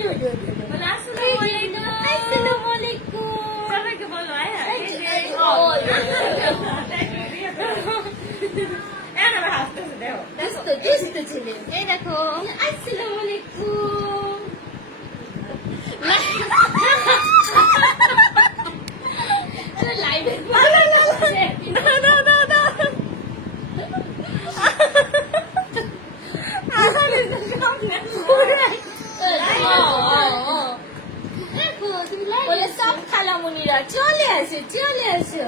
আসসালামু আলাইকুম সবাইকে বলো এই দেখো আসসালামু আলাইকুম লাইভে সব খালামুনিরা চলে আসো চলে আসো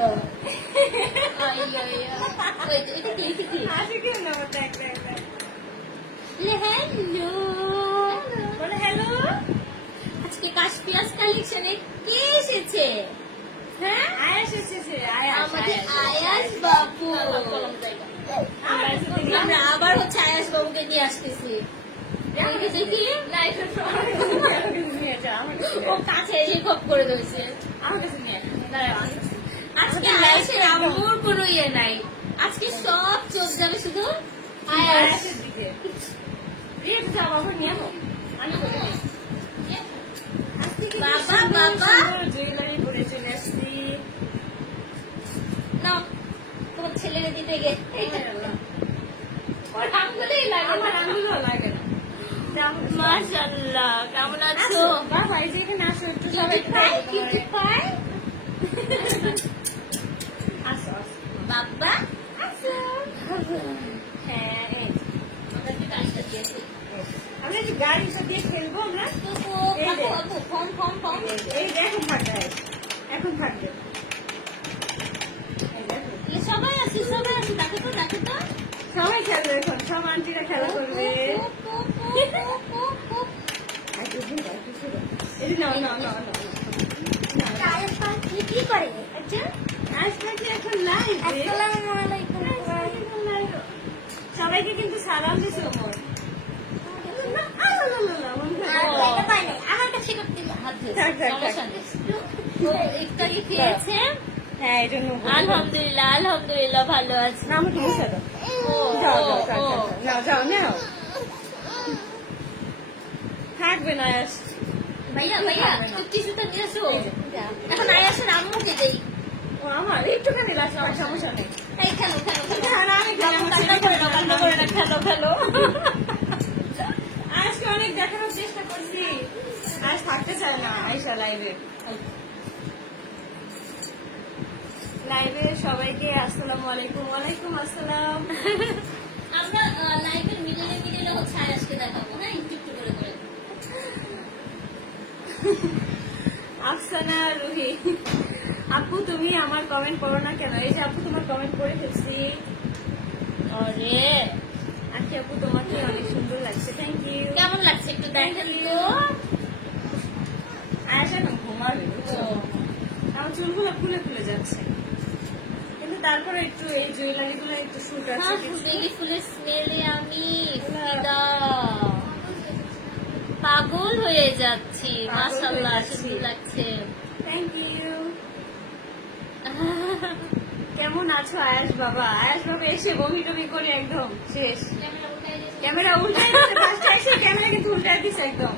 হ্যালো আজকে কাশপিয়াস কালেকশনে কে এসেছে? হ্যাঁ আয়াস এসেছে আমাদের আয়াস বাবু। আমরা আবার হচ্ছে আয়াস বাবুকে নিয়ে আসতেছি। ও কাছে এসে খপ করে দিয়েছে আজকে আয়াসের আম্মুর কোনো ইয়ে নাই, আজকে সব চোখ যাবে শুধু আয়াসের দিকে। বাবা বাবা জুয়েলারি পরে চলে আসছি না তোমার ছেলের দিতে গে ওর আঙ্গুলেই লাগে না, আঙ্গুলও লাগে না। মাশাআল্লাহ কেমন আছো বাবা? এই যে এখানে আসো একটু সবাই খাই কিছু পাই আসো বাবা আসো। হ্যাঁ আমরা কি কাজটা দিয়েছি, আমরা কি গাড়ি সব দিয়ে খেলবো আমরা তো ফোন ফোন ফোন এই দেখুন থাকবে এখন থাকবে সবাই আসি দেখো তো সবাই খেলবে এখন, সব আন্টিরা খেলা করবে। কি করে এখন সবাইকে কিন্তু সালাম দিছে আমার কাছে ইফতারি খেয়েছে। হ্যাঁ এই জন্য আলহামদুলিল্লাহ আলহামদুলিল্লাহ ভালো আছে। থাকবে না ভাইয়া ভাইয়া কিছু তো নিয়ে আসো এখন আয়াসের আম্মুকে দেই। ও আমার একটুখানি লাগছে, আমার সমস্যা নেই। এই খেলো আজকে অনেক দেখানোর চেষ্টা করছি, আজ থাকতে চায় না আয়শা লাইভে। সবাইকে আসসালামু আলাইকুম। ওয়ালাইকুম আসসালাম। আমরা লাইভের মিডিলে হচ্ছে আয়াসকে দেখাবো। হ্যাঁ একটু করে করে আফসানা রুহি আপু তুমি আমার কমেন্ট করো না কেন? এই যে আপু তোমার কমেন্ট করে ফেলছি। আরে আজকে আপু তোমাকে অনেক সুন্দর লাগছে, থ্যাংক ইউ। কেমন লাগছে একটু দেখা দিও। আয়সা না ঘুমাবে, আমার চুলগুলো ফুলে ফুলে যাচ্ছে, কিন্তু তারপরে একটু এই জুয়েলারি গুলো একটু শুট আছে। ফুলের স্মেলে আমি পাগল হয়ে যাচ্ছি। মাশাআল্লাহ সুন্দর লাগছে, থ্যাংক ইউ। কেমন আছো আয়াস বাবা? আয়াস বাবা এসে বমি টমি করে একদম শেষ। ক্যামেরা উল্টাই দিচ্ছে, ক্যামেরা কিন্তু উল্টাই দিচ্ছে একদম।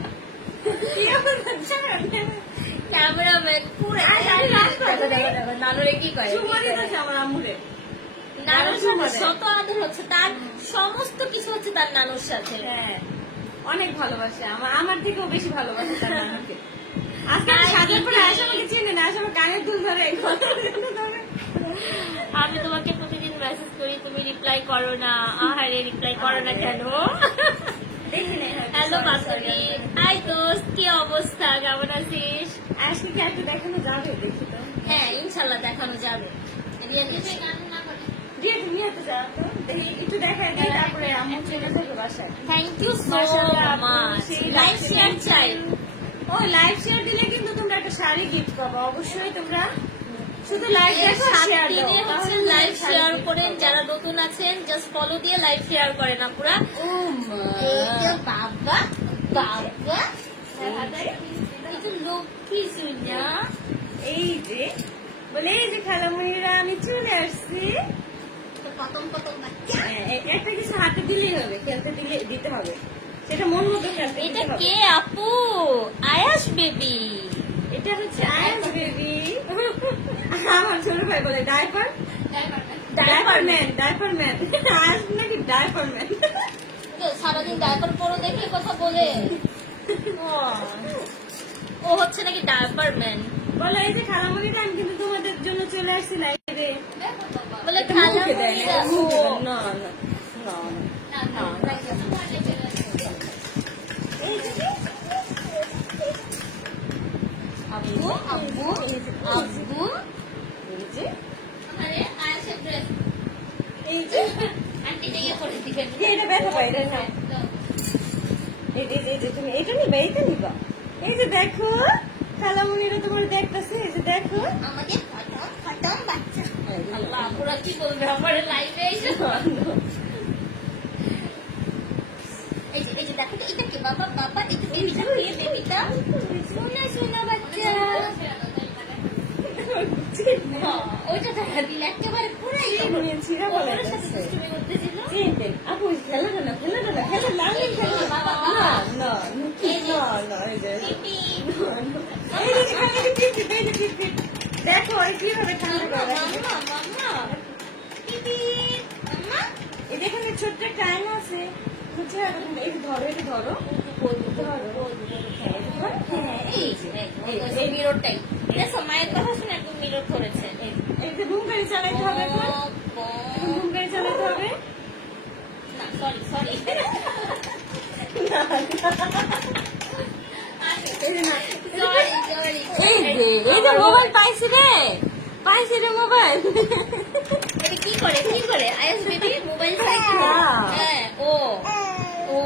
ক্যামেরাম্যান পুরো নানুরে কি করে আমার আম্মুরে, নানুর সাথে শত আদর হচ্ছে, তার সমস্ত কিছু হচ্ছে তার নানুর সাথে। হ্যাঁ অনেক ভালোবাসে, আমার থেকেও বেশি ভালোবাসে তার নানুকে। আজকে সাজার পরে আয়সা আমাকে চিনে না, আয়সা আমার কানের দুল ধরে। আমি তোমাকে প্রতিদিন মেসেজ করি, তুমি রিপ্লাই করো না। আহারে রিপ্লাই করো না কেন? হ্যালো বাসুদি, হাই দোস্ত, কি অবস্থা, কেমন আছিস? আজকে কি একটু দেখানো যাবে? দেখি তো। হ্যাঁ ইনশাল্লাহ দেখানো যাবে। একটু দেখাই দিই, তারপরে আম্মু চলে যাবে বাসায়। Thank you so much. Live share চাই। ও লাইভ শেয়ার দিলে কিন্তু তোমরা একটা শাড়ি গিফট পাবো অবশ্যই। তোমরা শুধু লাইভ হচ্ছে লাইভ শেয়ার করেন, যারা নতুন আছেন জাস্ট ফলো দিয়ে লাইভ শেয়ার করেন আপুরা। বাবা বাবা লক্ষ্মী শুনা, এই যে বলে এই যে খালামণিরা আমি চলে আসছি। একটা কিছু হাতে দিলেই হবে, খেলতে দিতে হবে, সেটা মন মতো খেলতে। এটা কে আপু? বেবি, এটা হচ্ছে আয়াস বেবি। আমার ছোট ভাই বলে ডাইপার ডাইপারম্যান, ডাইপারম্যান আয়াস নাকি ডাইপারম্যান। সারাদিন ডাইপার পরে দেখে কথা বলে ও হচ্ছে নাকি ডাইপারম্যান। বলো এই যে খালামণিটা, আমি কিন্তু তোমাদের জন্য চলে আসছি লাইভে। বলে না আব্বু আব্বু আব্বু এই যে আন্টিটা ইয়ে করে দিবেন। এটা ব্যথা পাই না, এই যে তুমি এটা নিবা, এইটা নিবা। এই যে দেখো খালামণিরা তোমার দেখতেছে, এই যে দেখো আমাদের খতম খতম বাচ্চা। আল্লাহ পুরা কি বলবে আমার লাইভে এসে। এই যে দেখো তো এটা কি বাবা, বাবা এটা বেবিটা, কে বেবিটা? সোনা সোনা বাচ্চা। ওইটা দেখা দিলে একেবারে পুরাই ছিঁড়া বলে করতেছিল। আপু খেলা না, খেলা না, খেলা লাগে, খেলা না না না, এই যে দেখো কিভাবে ঠান্ডা করে এই দেখুন, ছোট্ট একটা আয়না আছে, এই ধরো, এটা ধরো, এই মিররটাই এটা সময়ের কথা শুনে একদম মিরর ধরেছে। এই যে ঘুম গাড়ি চালাইতে হবে, এখন ঘুম গাড়ি চালাতে হবে। না সরি সরি এই যে মোবাইল পাইছি রে, মোবাইল। এটা কি করে আয়াস বেবি মোবাইল সাইকেল। হ্যাঁ ও ও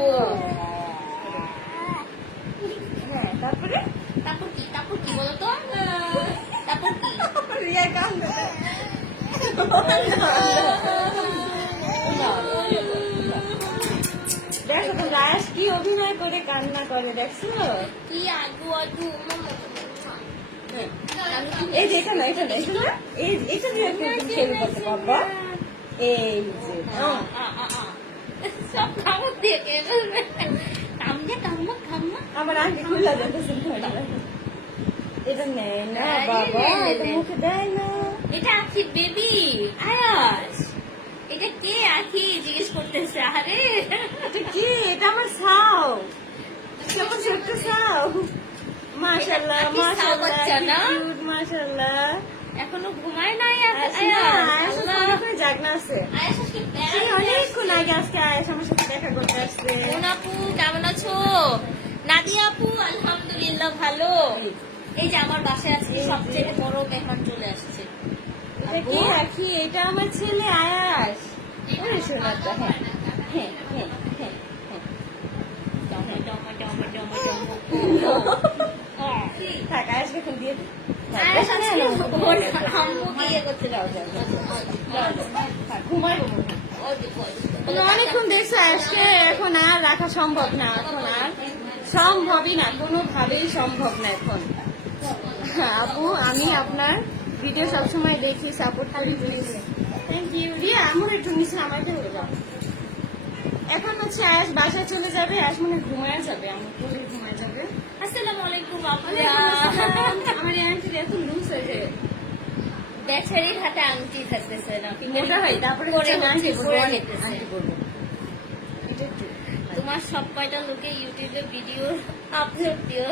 হ্যাঁ, তারপরে তারপর কি বলো তো? তারপর কি রিয়া গান দেখো তো রায়াস কি অভিনয় করে কান্না করে, দেখছো? তুই আগু আগু এই যে এখানে এটা দিয়ে খেলে করতে পারবা। এই যে সব খাবার দিয়ে কামনা কামনা কামনা আমার আগে খুলে যেতেছে, এটা নেয় না বাবা, এটা মুখে দেয় না। এটা আখি বেবি আয়াস, এটা কে আখি জিজ্ঞেস করতেছে। আরে এটা কি? এটা আমার ছাও, কেমন ছোট্ট ছাও। মাশাআল্লাহ মাশাআল্লাহ, মাশাআল্লাহ। এখনো ঘুমায় নাই আয়াস জাগনা আছে, আয়াস অনেকক্ষণ আগে আজকে আয়াস আমার সাথে দেখা করতে আসছে। আপু কেমন আছো? নাদিয়া আপু আলহামদুলিল্লাহ ভালো। এই যে আমার বাসায় আজকে সবচেয়ে বড় মেহমান চলে আসছে। এটা কি রাখি? এটা আমার ছেলে আয়াস। শোনাটা হ্যাঁ হ্যাঁ হ্যাঁ থাক, আয়াস এখন দিয়ে অনেকক্ষণ দেখছো আয়াসকে, এখন আর রাখা সম্ভব না, এখন আর সম্ভবই না, কোনোভাবেই সম্ভব না এখন। আপু আমি আপনার ভিডিও সবসময় দেখি, সাপোর্ট করি, প্লিজ। Thank you Riya. আমার একটু নিচে আমাকে হয়ে যাও। এখন হচ্ছে আয়াস বাসায় চলে যাবে, আয়াস মনে ঘুমায় যাবে, আমার কোলে ঘুমায় যাবে। আসসালামু আলাইকুম আপু। আমার আন্টি এত লুজ হয়েছে, বেচারির হাতে আংটি থাকতেছে না, মোটা হয়, তারপরে আন্টি বলবো। তোমার সব কয়টা লোকে ইউটিউবে ভিডিও আপলোড দিও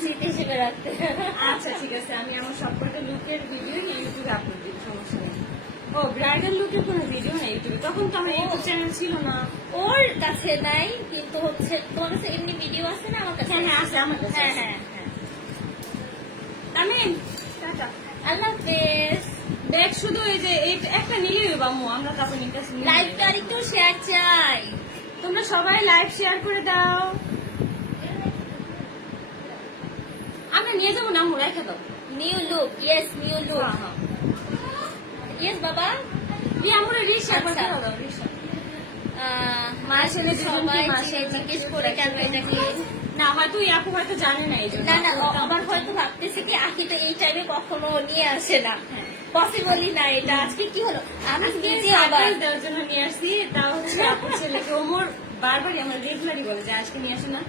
স্মৃতি হিসেবে রাখতে। আচ্ছা ঠিক আছে, আমি আমার সবকটা লুকের ভিডিও ইউটিউবে আপলোড দিই, সমস্যা নেই। ও ব্রাইডাল লুকের কোনো ভিডিও নেই ইউটিউবে, তখন তো আমার ইউটিউব চ্যানেল ছিল না। ওর কাছে নাই, কিন্তু হচ্ছে তোমার কাছে এমনি ভিডিও আছে না? আমার কাছে হ্যাঁ আছে, আমার কাছে। হ্যাঁ হ্যাঁ হ্যাঁ। আমি টাটা, আল্লাহ হাফেজ। দেখ শুধু এই যে একটা নিলেই বামু, আমরা তারপর নিতেছি। লাইভটা আরেকটু শেয়ার চাই, তোমরা সবাই লাইভ শেয়ার করে দাও। আমরা নিয়ে যাবো না, মুড়াই খেতে। New look, yes new look, yes বাবা। আমরা রিক্সা করতে হবে, মা ছেলে সবাই জিজ্ঞেস করে কেন এটা কি না, হয়তো আপু হয়তো জানে না, এই জন্য। না না, আমার হয়তো ভাবতেছে কি আখি তো এই টাইমে কখনো নিয়ে আসে না, পসিবলই না। এটা আজকে কি হলো, আমি নিজে আবার দেওয়ার জন্য নিয়ে আসছি। তা হচ্ছে আপু ছেলেকে ওমর বারবারই আমার রেগুলারই বলে যে আজকে নিয়ে আসে না,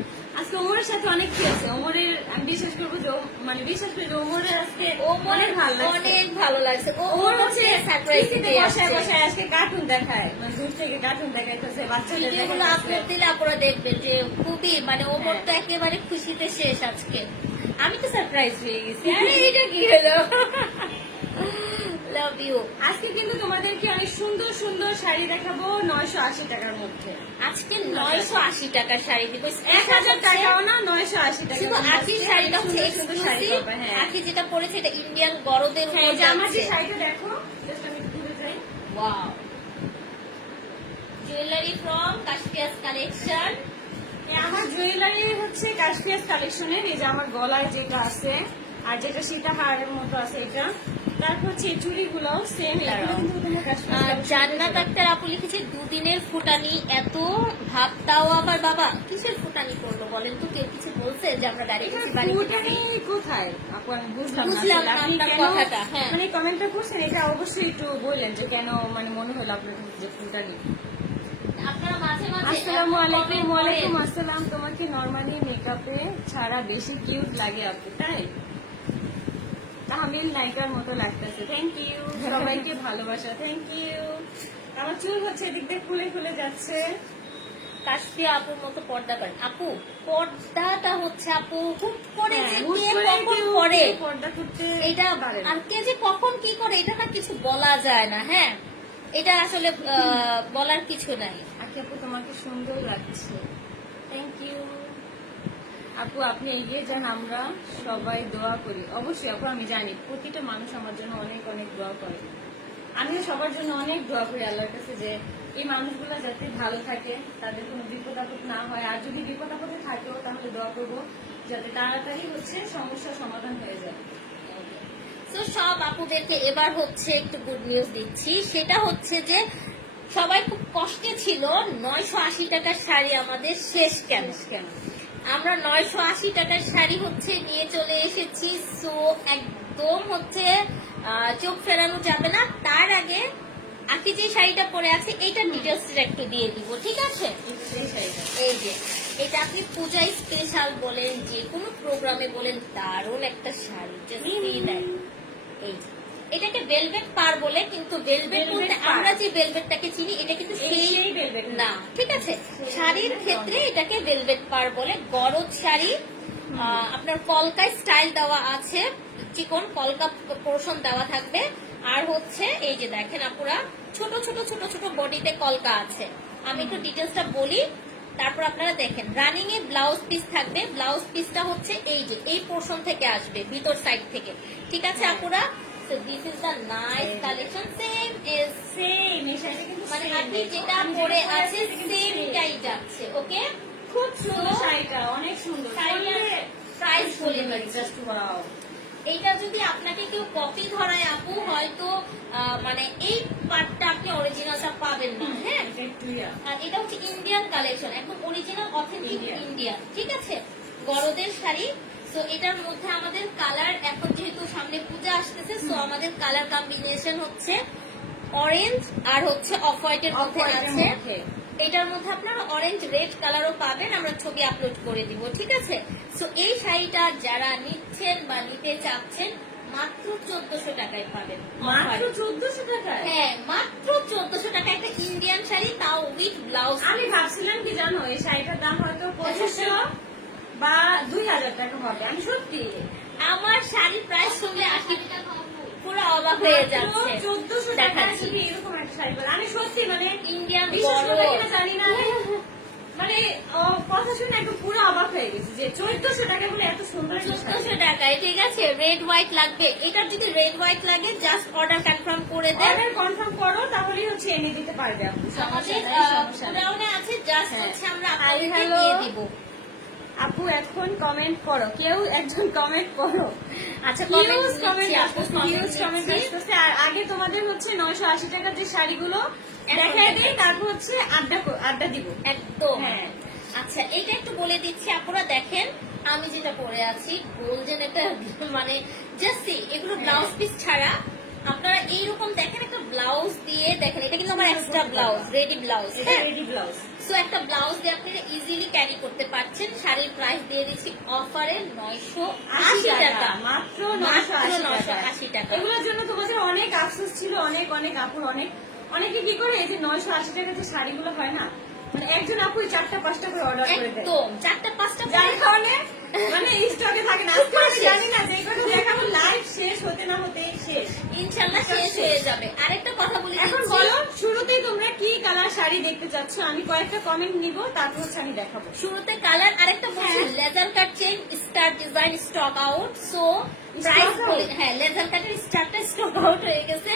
আজকে ওমরের সাথে অনেক খেয়েছে। ওমরের আমি বিশ্বাস করবো যে মানে বিশ্বাস করি যে ওমরের আজকে অনেক ভালো লাগছে। ওমর হচ্ছে বসায় আজকে কার্টুন দেখায়, মানে দূর থেকে কার্টুন দেখাইতেছে বাচ্চাদের। ভিডিওগুলো আপলোড দিলে আপনারা দেখবেন যে খুবই মানে ওমর তো একেবারে খুশিতে শেষ আজকে। আমি তো সারপ্রাইজ হয়ে গেছি। আরে এটা কি হলো? Love you. আজকে কিন্তু তোমাদেরকে অনেক সুন্দর সুন্দর শাড়ি দেখাবো 980 টাকার মধ্যে। আজকে 980 টাকার শাড়ি দিব, 1000 টাকাও না, 980 টাকা। শুধু আখির শাড়িটা হচ্ছে এক্সক্লুসিভ। আখি যেটা পরেছে এটা ইন্ডিয়ান গরদের উপর যাচ্ছে। আমার যে শাড়িটা দেখো, জাস্ট আমি ঘুরে যাই। ওয়াও, জুয়েলারি ফ্রম কাশপিয়াস কালেকশন। আমার জুয়েলারি হচ্ছে কাশপিয়াস কালেকশনের। এই যে আমার গলায় যেটা আছে আর যেটা সীতাহারের মতো আছে এটা, তারপর হচ্ছে এই চুড়িগুলোও সেম। জান্নাত আক্তার আপু লিখেছে দুদিনের ফুটানি, এত ভাব, তাও আবার বাবা কিসের ফুটানি করলো বলেন তো? কেউ কিছু বলছে যে আমরা ডাইরেক্ট ফুটানি কোথায় আপু? আমি বুঝলাম না কথাটা। হ্যাঁ, মানে কমেন্টটা করছেন, এটা অবশ্যই একটু বললেন যে কেন মানে মনে হলো আপনার যে ফুটানি। আপনারা মাঝে মাঝে আসসালামু আলাইকুম। ওয়ালাইকুম আসসালাম। তোমাকে নরমালি মেকআপে ছাড়া বেশি কিউট লাগে আপু, তাই? তাহমিল নায়িকার মতো লাগতেছে। থ্যাংক ইউ, সবাইকে ভালোবাসা। Thank you. আমার চুল হচ্ছে এদিক দিয়ে খুলে খুলে যাচ্ছে। কাশপিয়া আপুর মতো পর্দা করেন আপু। পর্দাটা হচ্ছে আপু হুট করে পর্দা করতে এটা, আর কে যে কখন কি করে এটা না কিছু বলা যায় না। হ্যাঁ, এটা আসলে বলার কিছু নাই। আপু তোমাকে সুন্দর লাগছে। থ্যাংক ইউ আপু, আপনি এগিয়ে যান, আমরা সবাই দোয়া করি। অবশ্যই আপু, আমি জানি প্রতিটা মানুষ আমার জন্য অনেক অনেক দোয়া করে। আমিও সবার জন্য অনেক দোয়া করি আল্লাহর কাছে যে এই মানুষগুলো যাতে ভালো থাকে, তাদের কোনো বিপদ আপদ না হয়। আর যদি বিপদ আপদে থাকেও তাহলে দোয়া করবো যাতে তাড়াতাড়ি হচ্ছে সমস্যার সমাধান হয়ে যায়। তো সব আপুদেরকে এবার হচ্ছে একটু গুড নিউজ দিচ্ছি, সেটা হচ্ছে যে সবাই খুব কষ্টে ছিল 980 টাকার শাড়ি আমাদের শেষ কেন। আমরা 980 টাকার শাড়ি হচ্ছে নিয়ে চলে এসেছি। সো একদম হচ্ছে চোখ ফেরানো যাবে না। তার আগে আকি যে শাড়িটা পরে আছে এইটার ডিটেলসটা একটু দিয়ে দিব, ঠিক আছে? এই যে এটা আপনি পূজায় স্পেশাল বলেন, যে কোনো প্রোগ্রামে বলেন, দারুণ একটা শাড়ি। এই যে এটাকে ভেলভেট পার বলে, কিন্তু ভেলভেট বলতে আমরা যে ভেলভেটটাকে চিনি এটা কিন্তু সেই ভেলভেট না, ঠিক আছে? শাড়ির ক্ষেত্রে এটাকে ভেলভেট পার বলে। গরজ শাড়ি, আপনার কলকায় স্টাইল দেওয়া আছে, চিকন কলকা পোর্শন দেওয়া থাকবে। আর হচ্ছে এই যে দেখেন আপুরা, ছোট ছোট ছোট ছোট বডিতে কলকা আছে। আমি একটু ডিটেলসটা বলি, তারপর আপনারা দেখেন। রানিং এ ব্লাউজ পিস থাকবে। ব্লাউজ পিসটা হচ্ছে এই যে এই পোর্শন থেকে আসবে, ভিতর সাইড থেকে, ঠিক আছে আপুরা? So this is the nice collection. Same is same. মানে আপনি যেটা পরে আছে সেমটাই যাচ্ছে। ওকে, খুব সুন্দর শাড়িটা, অনেক সুন্দর। প্রাইস বলে জাস্ট ওয়াও। এইটা যদি আপনাকে কেউ কপি ধরায় আপু, হয়তো মানে এই পার্টটা আপনি অরিজিনালটা পাবেন না। হ্যাঁ, আর এটা হচ্ছে ইন্ডিয়ান কালেকশন, একদম অরিজিনাল অথেন্টিক ইন্ডিয়ান, ঠিক আছে? গরদের শাড়ি। সো এটার মধ্যে আমাদের কালার, এখন যেহেতু সামনে পূজা আসতেছে, সো আমাদের কালার কম্বিনেশন হচ্ছে অরেঞ্জ আর হচ্ছে অফ হোয়াইটের মধ্যে আছে। এটার মধ্যে আপনারা অরেঞ্জ রেড কালারও পাবেন, আমরা ছবি আপলোড করে দিব, ঠিক আছে? সো এই শাড়িটা যারা নিচ্ছেন বা নিতে চাচ্ছেন মাত্র 1400 টাকায় পাবেন। মাত্র 1400 টাকায়? হ্যাঁ, মাত্র 1400 টাকায় একটা ইন্ডিয়ান শাড়ি, তাও উইথ ব্লাউজ। আমি ভাবছিলাম কি জানো, এই শাড়িটার দাম হয়তো 2500 বা 2000 টাকা হবে। আমি সত্যি আমার শাড়ির প্রাইস শুনলে পুরো অবাক হয়ে যাচ্ছে। 1400 টাকা শুধু এরকম একটা শাড়ি পরে, আমি সত্যি মানে ইন্ডিয়ান জানি না, মানে কথা শুনে একটু পুরো অবাক হয়ে গেছে যে 1400 টাকা বলে এত সুন্দর। 1400 টাকায়, ঠিক আছে? রেড হোয়াইট লাগবে। এটার যদি রেড হোয়াইট লাগে জাস্ট অর্ডার কনফার্ম করে দেন। অর্ডার কনফার্ম করো, তাহলেই হচ্ছে এনে দিতে পারবে আপনি। আমাদের গোডাউনে আছে, জাস্ট হচ্ছে আমরা আপনাদেরকে দিয়ে দিব। আপু এখন কমেন্ট করো, কেউ একজন কমেন্ট করো। আচ্ছা, কমেন্ট। আর আগে তোমাদের হচ্ছে 980 টাকার যে শাড়িগুলো দেখায় দেয়, তারপর হচ্ছে আড্ডা দিব একদম। হ্যাঁ, আচ্ছা, এটা একটু বলে দিচ্ছি আপনারা দেখেন। আমি যেটা পরে আছি গোল্ডেন, এটা মানে জাস্ট এগুলো ব্লাউজ পিস ছাড়া আপনারা এইরকম দেখেন, একটা ব্লাউজ দিয়ে দেখেন। এটা কিন্তু আমার extra blouse, ready blouse. Ready blouse. So so একটা ব্লাউজ দিয়ে আপনারা ইজিলি ক্যারি করতে পারছেন। শাড়ির প্রাইস দিয়ে দিচ্ছি অফারে 980 টাকা, মাত্র 980 টাকা। এগুলোর জন্য তোমাদের অনেক আফসোস ছিল, অনেক অনেক আপুর অনেকে কি করে এই যে 980 টাকা যে শাড়িগুলো হয় না, মানে একজন আপু 4টা-5টা করে অর্ডার করে দেয়, একদম 4টা-5টা যার কারণে মানে স্টকে থাকে না। আজকে আমি জানি না যে কথা দেখাবো লাইভ শেষ হতে না হতে শেষ, ইনশাআল্লাহ শেষ হয়ে যাবে। আরেকটা কথা বলি, এখন বলো শুরুতেই তোমরা কি কালার শাড়ি দেখতে চাচ্ছ, আমি কয়েকটা কমেন্ট নিব, তারপর হচ্ছে আমি দেখাবো। শুরুতে কালার, আরেকটা বলছি laser cut chain star design stock out. So price হ্যাঁ লেজার কাটের স্টারটা স্টক আউট হয়ে গেছে।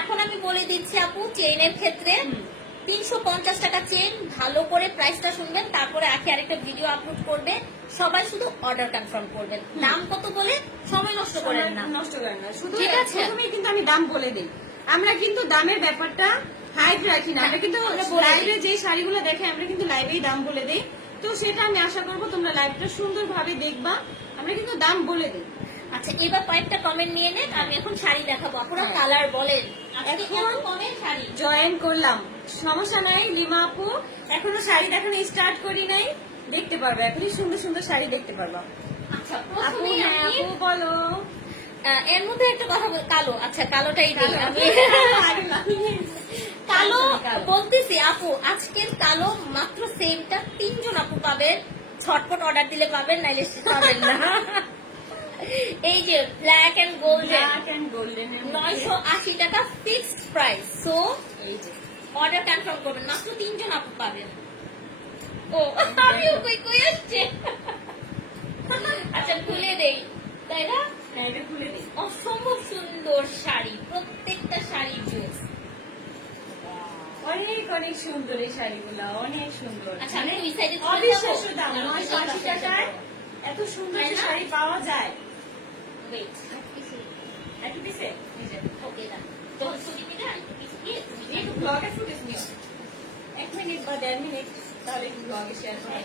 এখন আমি বলে দিচ্ছি আপু, চেইনের ক্ষেত্রে 350 টাকা চেইন, ভালো করে প্রাইসটা শুনবেন, তারপরে আখি আরেকটা ভিডিও আপলোড করবে, সবাই শুধু অর্ডার কনফার্ম করবেন। দাম কত বলে সময় নষ্ট করেন না, শুধু ঠিক আছে? প্রথমেই কিন্তু আমি দাম বলে দিই, আমরা কিন্তু দামের ব্যাপারটা হাইড রাখি না, আমরা কিন্তু লাইভে যে শাড়িগুলো দেখে আমরা কিন্তু লাইভেই দাম বলে দিই। তো সেটা আমি আশা করবো তোমরা লাইভটা সুন্দরভাবে দেখবা, আমরা কিন্তু দাম বলে দিই। আচ্ছা, এবার কয়েকটা কমেন্ট নিয়ে নেন, আমি এখন শাড়ি দেখাবো। আপনারা কালার বলেন, এখন কমেন্ট শাড়ি জয়েন করলাম, সমস্যা নাই লিমা আপু, এখনো শাড়ি দেখানো স্টার্ট করি নাই, দেখতে পারবে এখনই সুন্দর সুন্দর শাড়ি দেখতে পারবা। আচ্ছা, আপু প্রথমে হ্যাঁ আপু বলো। এর মধ্যে একটা কথা বল, কালো, আচ্ছা কালোটাই দিই আমি। কালো বলতেছি আপু, আজকের কালো মাত্র সেমটা 3 জন আপু পাবেন, ছটপট অর্ডার দিলে পাবেন, নাইলে পাবেন না। এই যে ব্ল্যাক এন্ড গোল্ডেন 980 টাকা ফিক্সড প্রাইস। সো এই যে অর্ডার কনফার্ম করবেন, মাত্র 3 জন আপু পাবেন। ও আমিও কই আসছে। আচ্ছা খুলে দেই, তাই না? এটা খুলে দিই। অসম্ভব সুন্দর শাড়ি, প্রত্যেকটা শাড়ি ড্রেস অনেক অনেক সুন্দর এই শাড়িগুলা, অনেক সুন্দর। আচ্ছা, আমি ওই সাইডে অবিশ্বাস্য দাম, 980 টাকায় এত সুন্দর একটা শাড়ি পাওয়া যায়। ওয়েট একটু দিছে ওকে দা তো সুদি পিটা একটু পিছিয়ে তুমি একটু ব্লগে ফুটেজ নিও, 1 মিনিট বা 1.5 মিনিট, তাহলে একটু ব্লগে শেয়ার করো।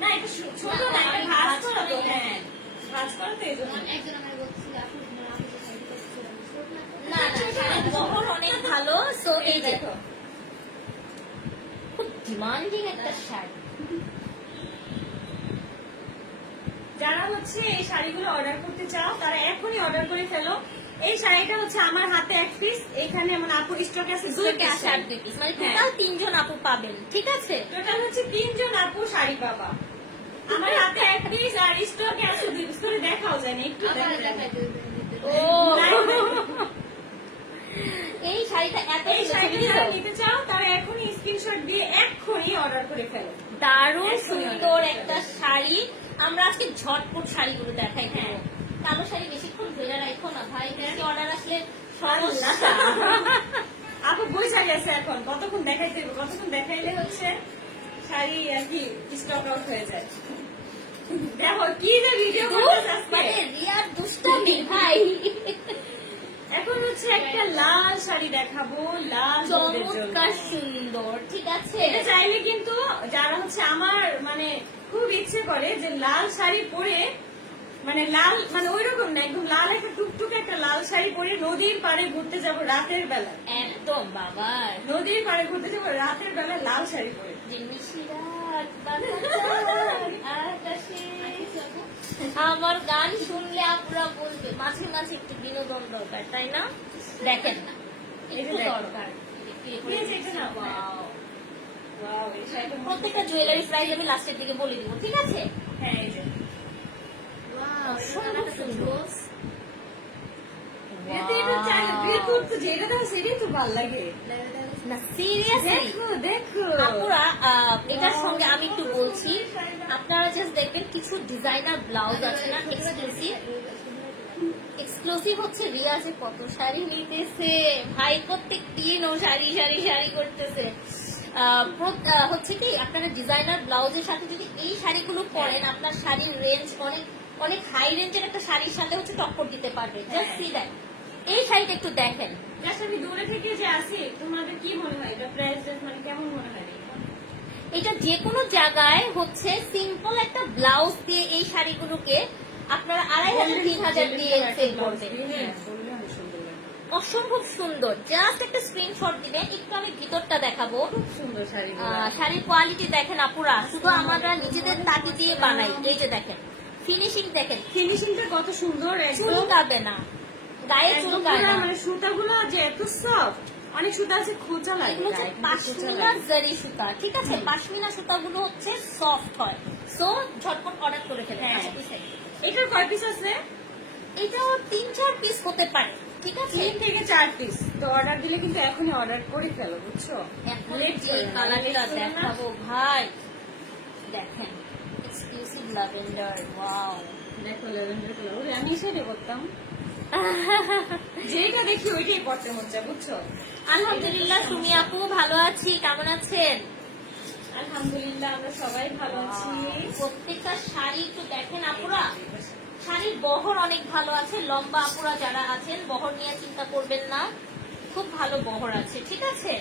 না এটা ছোট না, এটা ভাঁজ করা তো, হ্যাঁ ভাঁজ করা তো এই জন্য। একজন আমার বলছিল আপু তোমার আপুকে শাড়ি করছিল না শাড়ির বহর অনেক ভালো। সো এই দেখো খুব ডিমান্ডিং একটা শাড়ি। যারা হচ্ছে এই শাড়িগুলো অর্ডার করতে চাও তারা এখনই অর্ডার করে ফেলো। এই শাড়িটা হচ্ছে আমার হাতে 1 পিস, এখানে এমন আপুর স্টক আছে 2 পিস, মানে টোটাল 3 জন আপু পাবেন, ঠিক আছে? টোটাল হচ্ছে 3 জন আপু শাড়ি পাবা। আমার হাতে 1 পিস আর স্টকে আছে 2 পিস করে, দেখাও যায় না একটু দেখাই। ও এই শাড়িটা এত এই শাড়িটা যারা নিতে চাও তারা এখনই স্ক্রিনশট দিয়ে এখনই অর্ডার করে ফেলো। দারুণ সুন্দর একটা শাড়ি। আমরা আজকে ঝটপট শাড়িগুলো দেখাই। হ্যাঁ, কালো শাড়ি বেশিক্ষণ ধরে রাখো না ভাই, বেশি অর্ডার আসলে সমস্যা। আপু বই শাড়ি আছে এখন, কতক্ষণ দেখাইতে হবে, কতক্ষণ দেখাইলে হচ্ছে শাড়ি আর কি স্টক আউট হয়ে যায়। দেখো কি যে ভিডিও করতেছ আজকে, মানে রিয়ার দুষ্টামি ভাই। এখন হচ্ছে একটা লাল শাড়ি দেখাবো, লাল চমৎকার সুন্দর, ঠিক আছে? এটা চাইলে কিন্তু যারা হচ্ছে আমার মানে খুব ইচ্ছে করে যে লাল শাড়ি পরে, মানে লাল মানে ওইরকম না, একদম লাল একটা টুকটুকে একটা লাল শাড়ি পরে নদীর পাড়ে ঘুরতে যাবো রাতের বেলা, একদম বাবা নদীর পাড়ে ঘুরতে যাবো রাতের বেলা লাল শাড়ি পরে। আমার গান শুনলে আপনারা বলবে মাঝে মাঝে একটু বিনোদন দরকার, তাই না? দেখেন না একটু দরকার। প্রত্যেকটা জুয়েলারি প্রাইস আমি লাস্টের দিকে বলে দিব, ঠিক আছে? হ্যাঁ এই যে অসম্ভব সুন্দর। যেটা দেখো সেটাই তো ভালো লাগে না সিরিয়াসলি দেখো দেখো আপুরা, এটার সঙ্গে আমি একটু বলছি, আপনারা জাস্ট দেখবেন কিছু ডিজাইনার ব্লাউজ আছে না এক্সক্লুসিভ হচ্ছে রিয়াজে কত শাড়ি নিতেছে ভাই, প্রত্যেক দিন ও শাড়ি শাড়ি শাড়ি করতেছে। হচ্ছে কি আপনারা ডিজাইনার ব্লাউজের সাথে যদি এই শাড়িগুলো পরেন, আপনার শাড়ির রেঞ্জ অনেক অনেক হাই রেঞ্জের একটা শাড়ির সাথে হচ্ছে টক্কর দিতে পারবে। Just see that. এই শাড়িটা একটু দেখেন, জাস্ট আমি দূরে থেকে যে আসি, তোমাদের কি মনে হয় এটা প্রাইস মানে কেমন মনে হয়? এটা যে কোনো জায়গায় হচ্ছে সিম্পল একটা ব্লাউজ দিয়ে এই শাড়িগুলোকে আপনারা 2500-3000 দিয়ে সেল করবেন। অসম্ভব সুন্দর। জাস্ট একটা স্ক্রিনশট দিবেন। একটু আমি ভিতরটা দেখাবো। খুব সুন্দর শাড়িগুলো। শাড়ির কোয়ালিটি দেখেন আপুরা, শুধু আমরা নিজেদের তাঁতি দিয়ে বানাই। এই যে দেখেন ফিনিশিং, দেখেন ফিনিশিংটা কত সুন্দর, একদম চুলকাবে না, গায়ে চুলকাবে না। মানে সুতাগুলো যে এত সফট, অনেক সুতা আছে খোঁচা লাগে। এগুলো হচ্ছে পাশমিনা জারি সুতা, ঠিক আছে? পাশমিনা সুতাগুলো হচ্ছে সফট হয়, সো ঝটপট অর্ডার করে ফেলেন। হ্যাঁ। এটার কয় পিস আছে? এটাও 3-4 পিস হতে পারে, ঠিক আছে? 3 থেকে 4 পিস। তো অর্ডার দিলে কিন্তু এখনই অর্ডার করে ফেলো, বুঝছো? এখন Late যে করো না, কালারটা late করো না। দেখাবো ভাই, দেখেন এক্সক্লুসিভ ল্যাভেন্ডার। ওয়াও, দেখো ল্যাভেন্ডার কালার, ওরে আমি সেটা করতাম, যেটা দেখি ওইটাই পড়তে মন চায়, বুঝছো? আলহামদুলিল্লাহ সুমি আপু ভালো আছি, কেমন আছেন? আলহামদুলিল্লাহ আমরা সবাই ভালো আছি। প্রত্যেকটা শাড়ি একটু দেখেন আপুরা, শাড়ির বহর অনেক ভালো আছে। লম্বা আপুরা যারা আছেন বহর নিয়ে চিন্তা করবেন না, খুব ভালো বহর আছে, ঠিক আছে?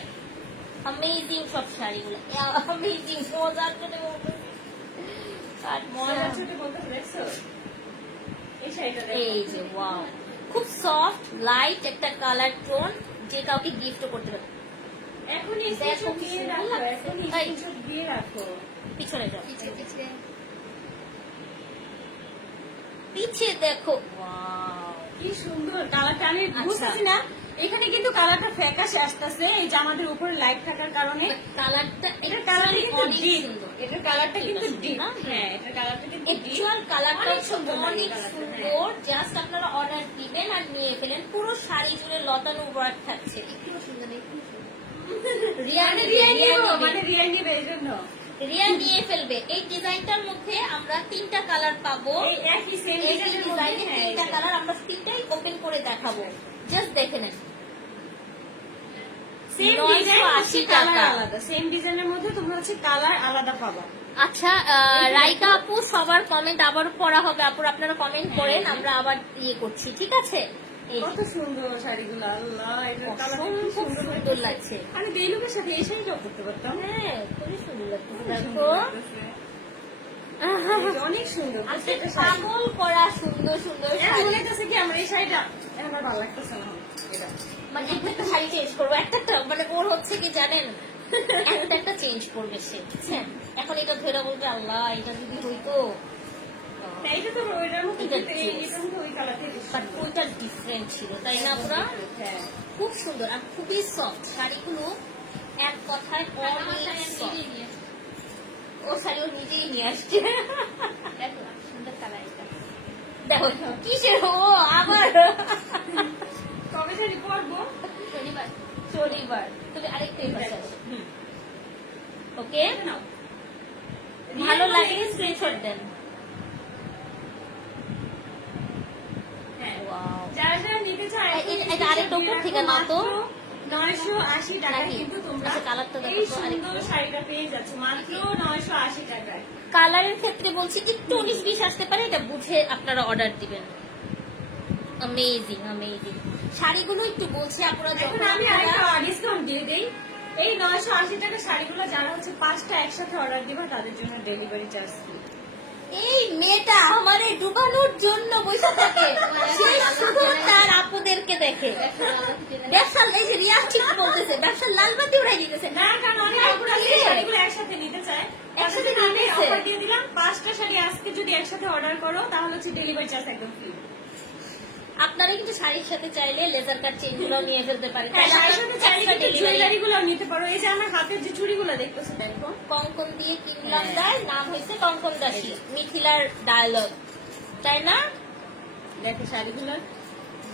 অ্যামেজিং সব শাড়িগুলো, অ্যামেজিং, মজার জন্য মজার ছোট বলতে দেখছো এই শাড়িটা দেখো, এই যে ওয়াও, খুব সফট লাইট একটা কালার টোন, যে কাউকে গিফট করতে পারে। এখনই দেখো স্ক্রিনশট কি দিয়ে সুন্দর রাখো, লাগছে। এখনই তাই। স্ক্রিনশট দিয়ে রাখো। পিছনে যাও, পিছে পিছে পিছে দেখো, ওয়াও কি সুন্দর কালারটা, আমি আচ্ছা। বুঝতেছি না এখানে কিন্তু কালারটা ফ্যাকাশে আসতেছে, এই যে আমাদের উপরে লাইট থাকার কারণে। কালারটা এটার কালারটা কিন্তু অনেক ডিপ, সুন্দর। এটার কালারটা কিন্তু এটা ডিপ। সুন্দর না? হ্যাঁ, এটার কালারটা কিন্তু ডিপ। অ্যাকচুয়াল কালারটা অনেক সুন্দর লাগে অনেক কালারটা, সুন্দর। জাস্ট আপনারা অর্ডার দিবেন আর নিয়ে ফেলেন। পুরো শাড়ি জুড়ে লতানো ওয়ার্ক থাকছে। একটু সুন্দর একটু সুন্দর রিয়া মানে নিবে, রিয়া নিবে। মানে রিয়া নিবে এই জন্য। রিয়া নিয়ে ফেলবে। এই ডিজাইনটার মধ্যে আমরা 3টা কালার পাবো। এই একই সেম এই ডিজাইনের ডিজাইনে মধ্যে, 3টা কালার আমরা 3টাই ওপেন করে দেখাবো। জাস্ট দেখে নেন। সেম 980 ডিজাইন টাকা। কালার আলাদা, সেম ডিজাইনের মধ্যে তোমরা হচ্ছে কালার আলাদা পাবা। আচ্ছা, রাইকা আপু সবার কমেন্ট আবার পড়া হবে। আপুর আপনারা কমেন্ট করেন, আমরা আবার ইয়ে করছি, ঠিক আছে? এই কত সুন্দর শাড়িগুলো, আল্লাহ এটার কালারটা কি অসম্ভব সুন্দর সুন্দর লাগছে। আমি বেলুকের সাথে এই শাড়িটাও করতে পারতাম। হ্যাঁ, খুবই সুন্দর লাগছে। সুন্দর দেখো, লাগতেছে। অনেক সুন্দর আপনি প্রত্যেকটা শাড়ি। পাগল করা সুন্দর সুন্দর এখন শাড়ি। মনে হচ্ছে কি আমার এই শাড়িটা আমার ভালো লাগতেছে না এটা। মানে একটা শাড়ি চেঞ্জ করবো, একটা মানে ওর হচ্ছে কি জানেন, একটা চেঞ্জ করবে সে, বুঝছেন? এখন এটা ধরে বলবে আল্লাহ এটা যদি হইতো, না, এটা তো ওইটার মধ্যে এটা কিন্তু এটার মধ্যে ওই কালারটাই বেশি বাট সুন্দর। ওইটা ডিফারেন্ট ছিল, তাই না আপুরা? হ্যাঁ। খুব সুন্দর আর খুবই সফট শাড়িগুলো, এক কথায় আমার শাড়ি অনেক আমি soft। নিজেই নিয়ে আসি। ও শাড়ি ও নিজেই নিয়ে আসছে। দেখো সুন্দর কালার এটা দেখো কিসের ও আবার কবে শাড়ি পরবো? শনিবার শনিবার। তুমি আরেকটু এবার ওকে, নাও। ভালো লাগলে স্ক্রিনশট দেন। হ্যাঁ। ওয়াও, যারা যারা নিতে চায় এটা আরেকটা উপর থেকে নাও তো। 980 টাকায় নাকি? কিন্তু তোমরা আচ্ছা, কালারটা দেখো এই তো সুন্দর আরেকটু। শাড়িটা পেয়ে যাচ্ছ মাত্র 980 টাকায়। কালারের ক্ষেত্রে বলছি একটু 19-20 আসতে পারে, এটা বুঝে আপনারা অর্ডার দিবেন। অ্যামেজিং অ্যামেজিং শাড়িগুলো একটু বলছি আপনারা এখন যখন আমি আপনারা আরেকটা ডিসকাউন্ট দিয়ে দেই। এই 980 টাকা শাড়িগুলো যারা হচ্ছে 5টা একসাথে অর্ডার দিবা তাদের জন্য ডেলিভারি চার্জ ফ্রি। এই মেয়েটা আমারে ডুবানোর জন্য বসে থাকে, সে শুধু তার আপুদেরকে দেখে। ব্যবসার এই যে রিয়া ঠিক বলতেছে, ব্যবসার লালবাতি উড়াই দিতেছে। না, কারণ অনেক আপুরা আছে শাড়িগুলো একসাথে নিতে চায়। একসাথে আমি নিতেছে। অফার দিয়ে দিলাম 5টা শাড়ি আজকে যদি একসাথে অর্ডার করো তাহলে হচ্ছে ডেলিভারি চার্জ একদম ফ্রি। আপনারা কিন্তু শাড়ির সাথে চাইলে লেজার কাট চেঞ্জ গুলো নিয়ে ফেলতে পারেন। হ্যাঁ, শাড়ির সাথে চাইলে কিন্তু ডেলিভারি জুয়েলারি গুলো নিতে পারো। এই যে আমার হাতের যে চুড়িগুলো দেখতেছো দেখো, কঙ্কন দিয়ে কিনলাম দায়, নাম হয়েছে কঙ্কন দাসী, মিথিলার ডায়লগ, তাই না? দেখো শাড়িগুলো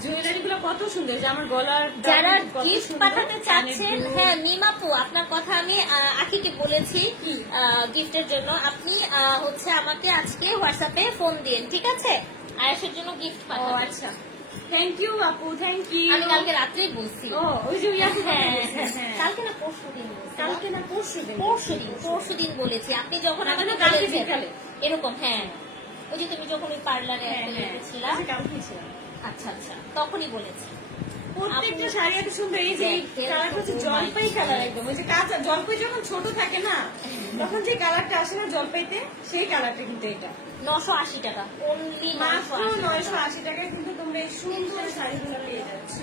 জুয়েলারি গুলো কত সুন্দর, যে আমার গলার যারা কত গিফট সুন্দর, পাঠাতে চাচ্ছেন, কানের দুল। হ্যাঁ মিমাপু আপনার কথা আমি আখিকে বলেছি কি? গিফটের জন্য। আপনি হচ্ছে আমাকে আজকে হোয়াটসঅ্যাপে ফোন দিন, ঠিক আছে? আয়েশের জন্য গিফট ও পাঠাবেন। আচ্ছা, থ্যাংক ইউ আপু, থ্যাংক ইউ। আমি কালকে রাত্রেই বলছি। ও ওই যে ইয়াকে হ্যাঁ, হ্যাঁ, কালকে না পরশু দিন বলছি। কালকে না পরশুদিন। পরশুদিন বলেছি। আপনি যখন না, আমাকে কালকে বলেছেন, বিকালে। এরকম, হ্যাঁ ওই যে তুমি যখন ওই পার্লারে হ্যাঁ, হ্যাঁ, ছিলাম, আচ্ছা, কালকেই ছিল। আচ্ছা আচ্ছা তখনই বলেছি। প্রত্যেকটা শাড়ি এত সুন্দর। এই যে কালার হচ্ছে জলপাই কালার, একদম ওই যে কাঁচা জলপাই যখন ছোট থাকে না তখন যে কালারটা আসে না জলপাইতে, সেই কালারটা কিন্তু এটা 980 টাকা অনলি, মাত্র 980 টাকায় কিন্তু তোমরা এই সুন্দর শাড়িগুলো পেয়ে যাচ্ছ।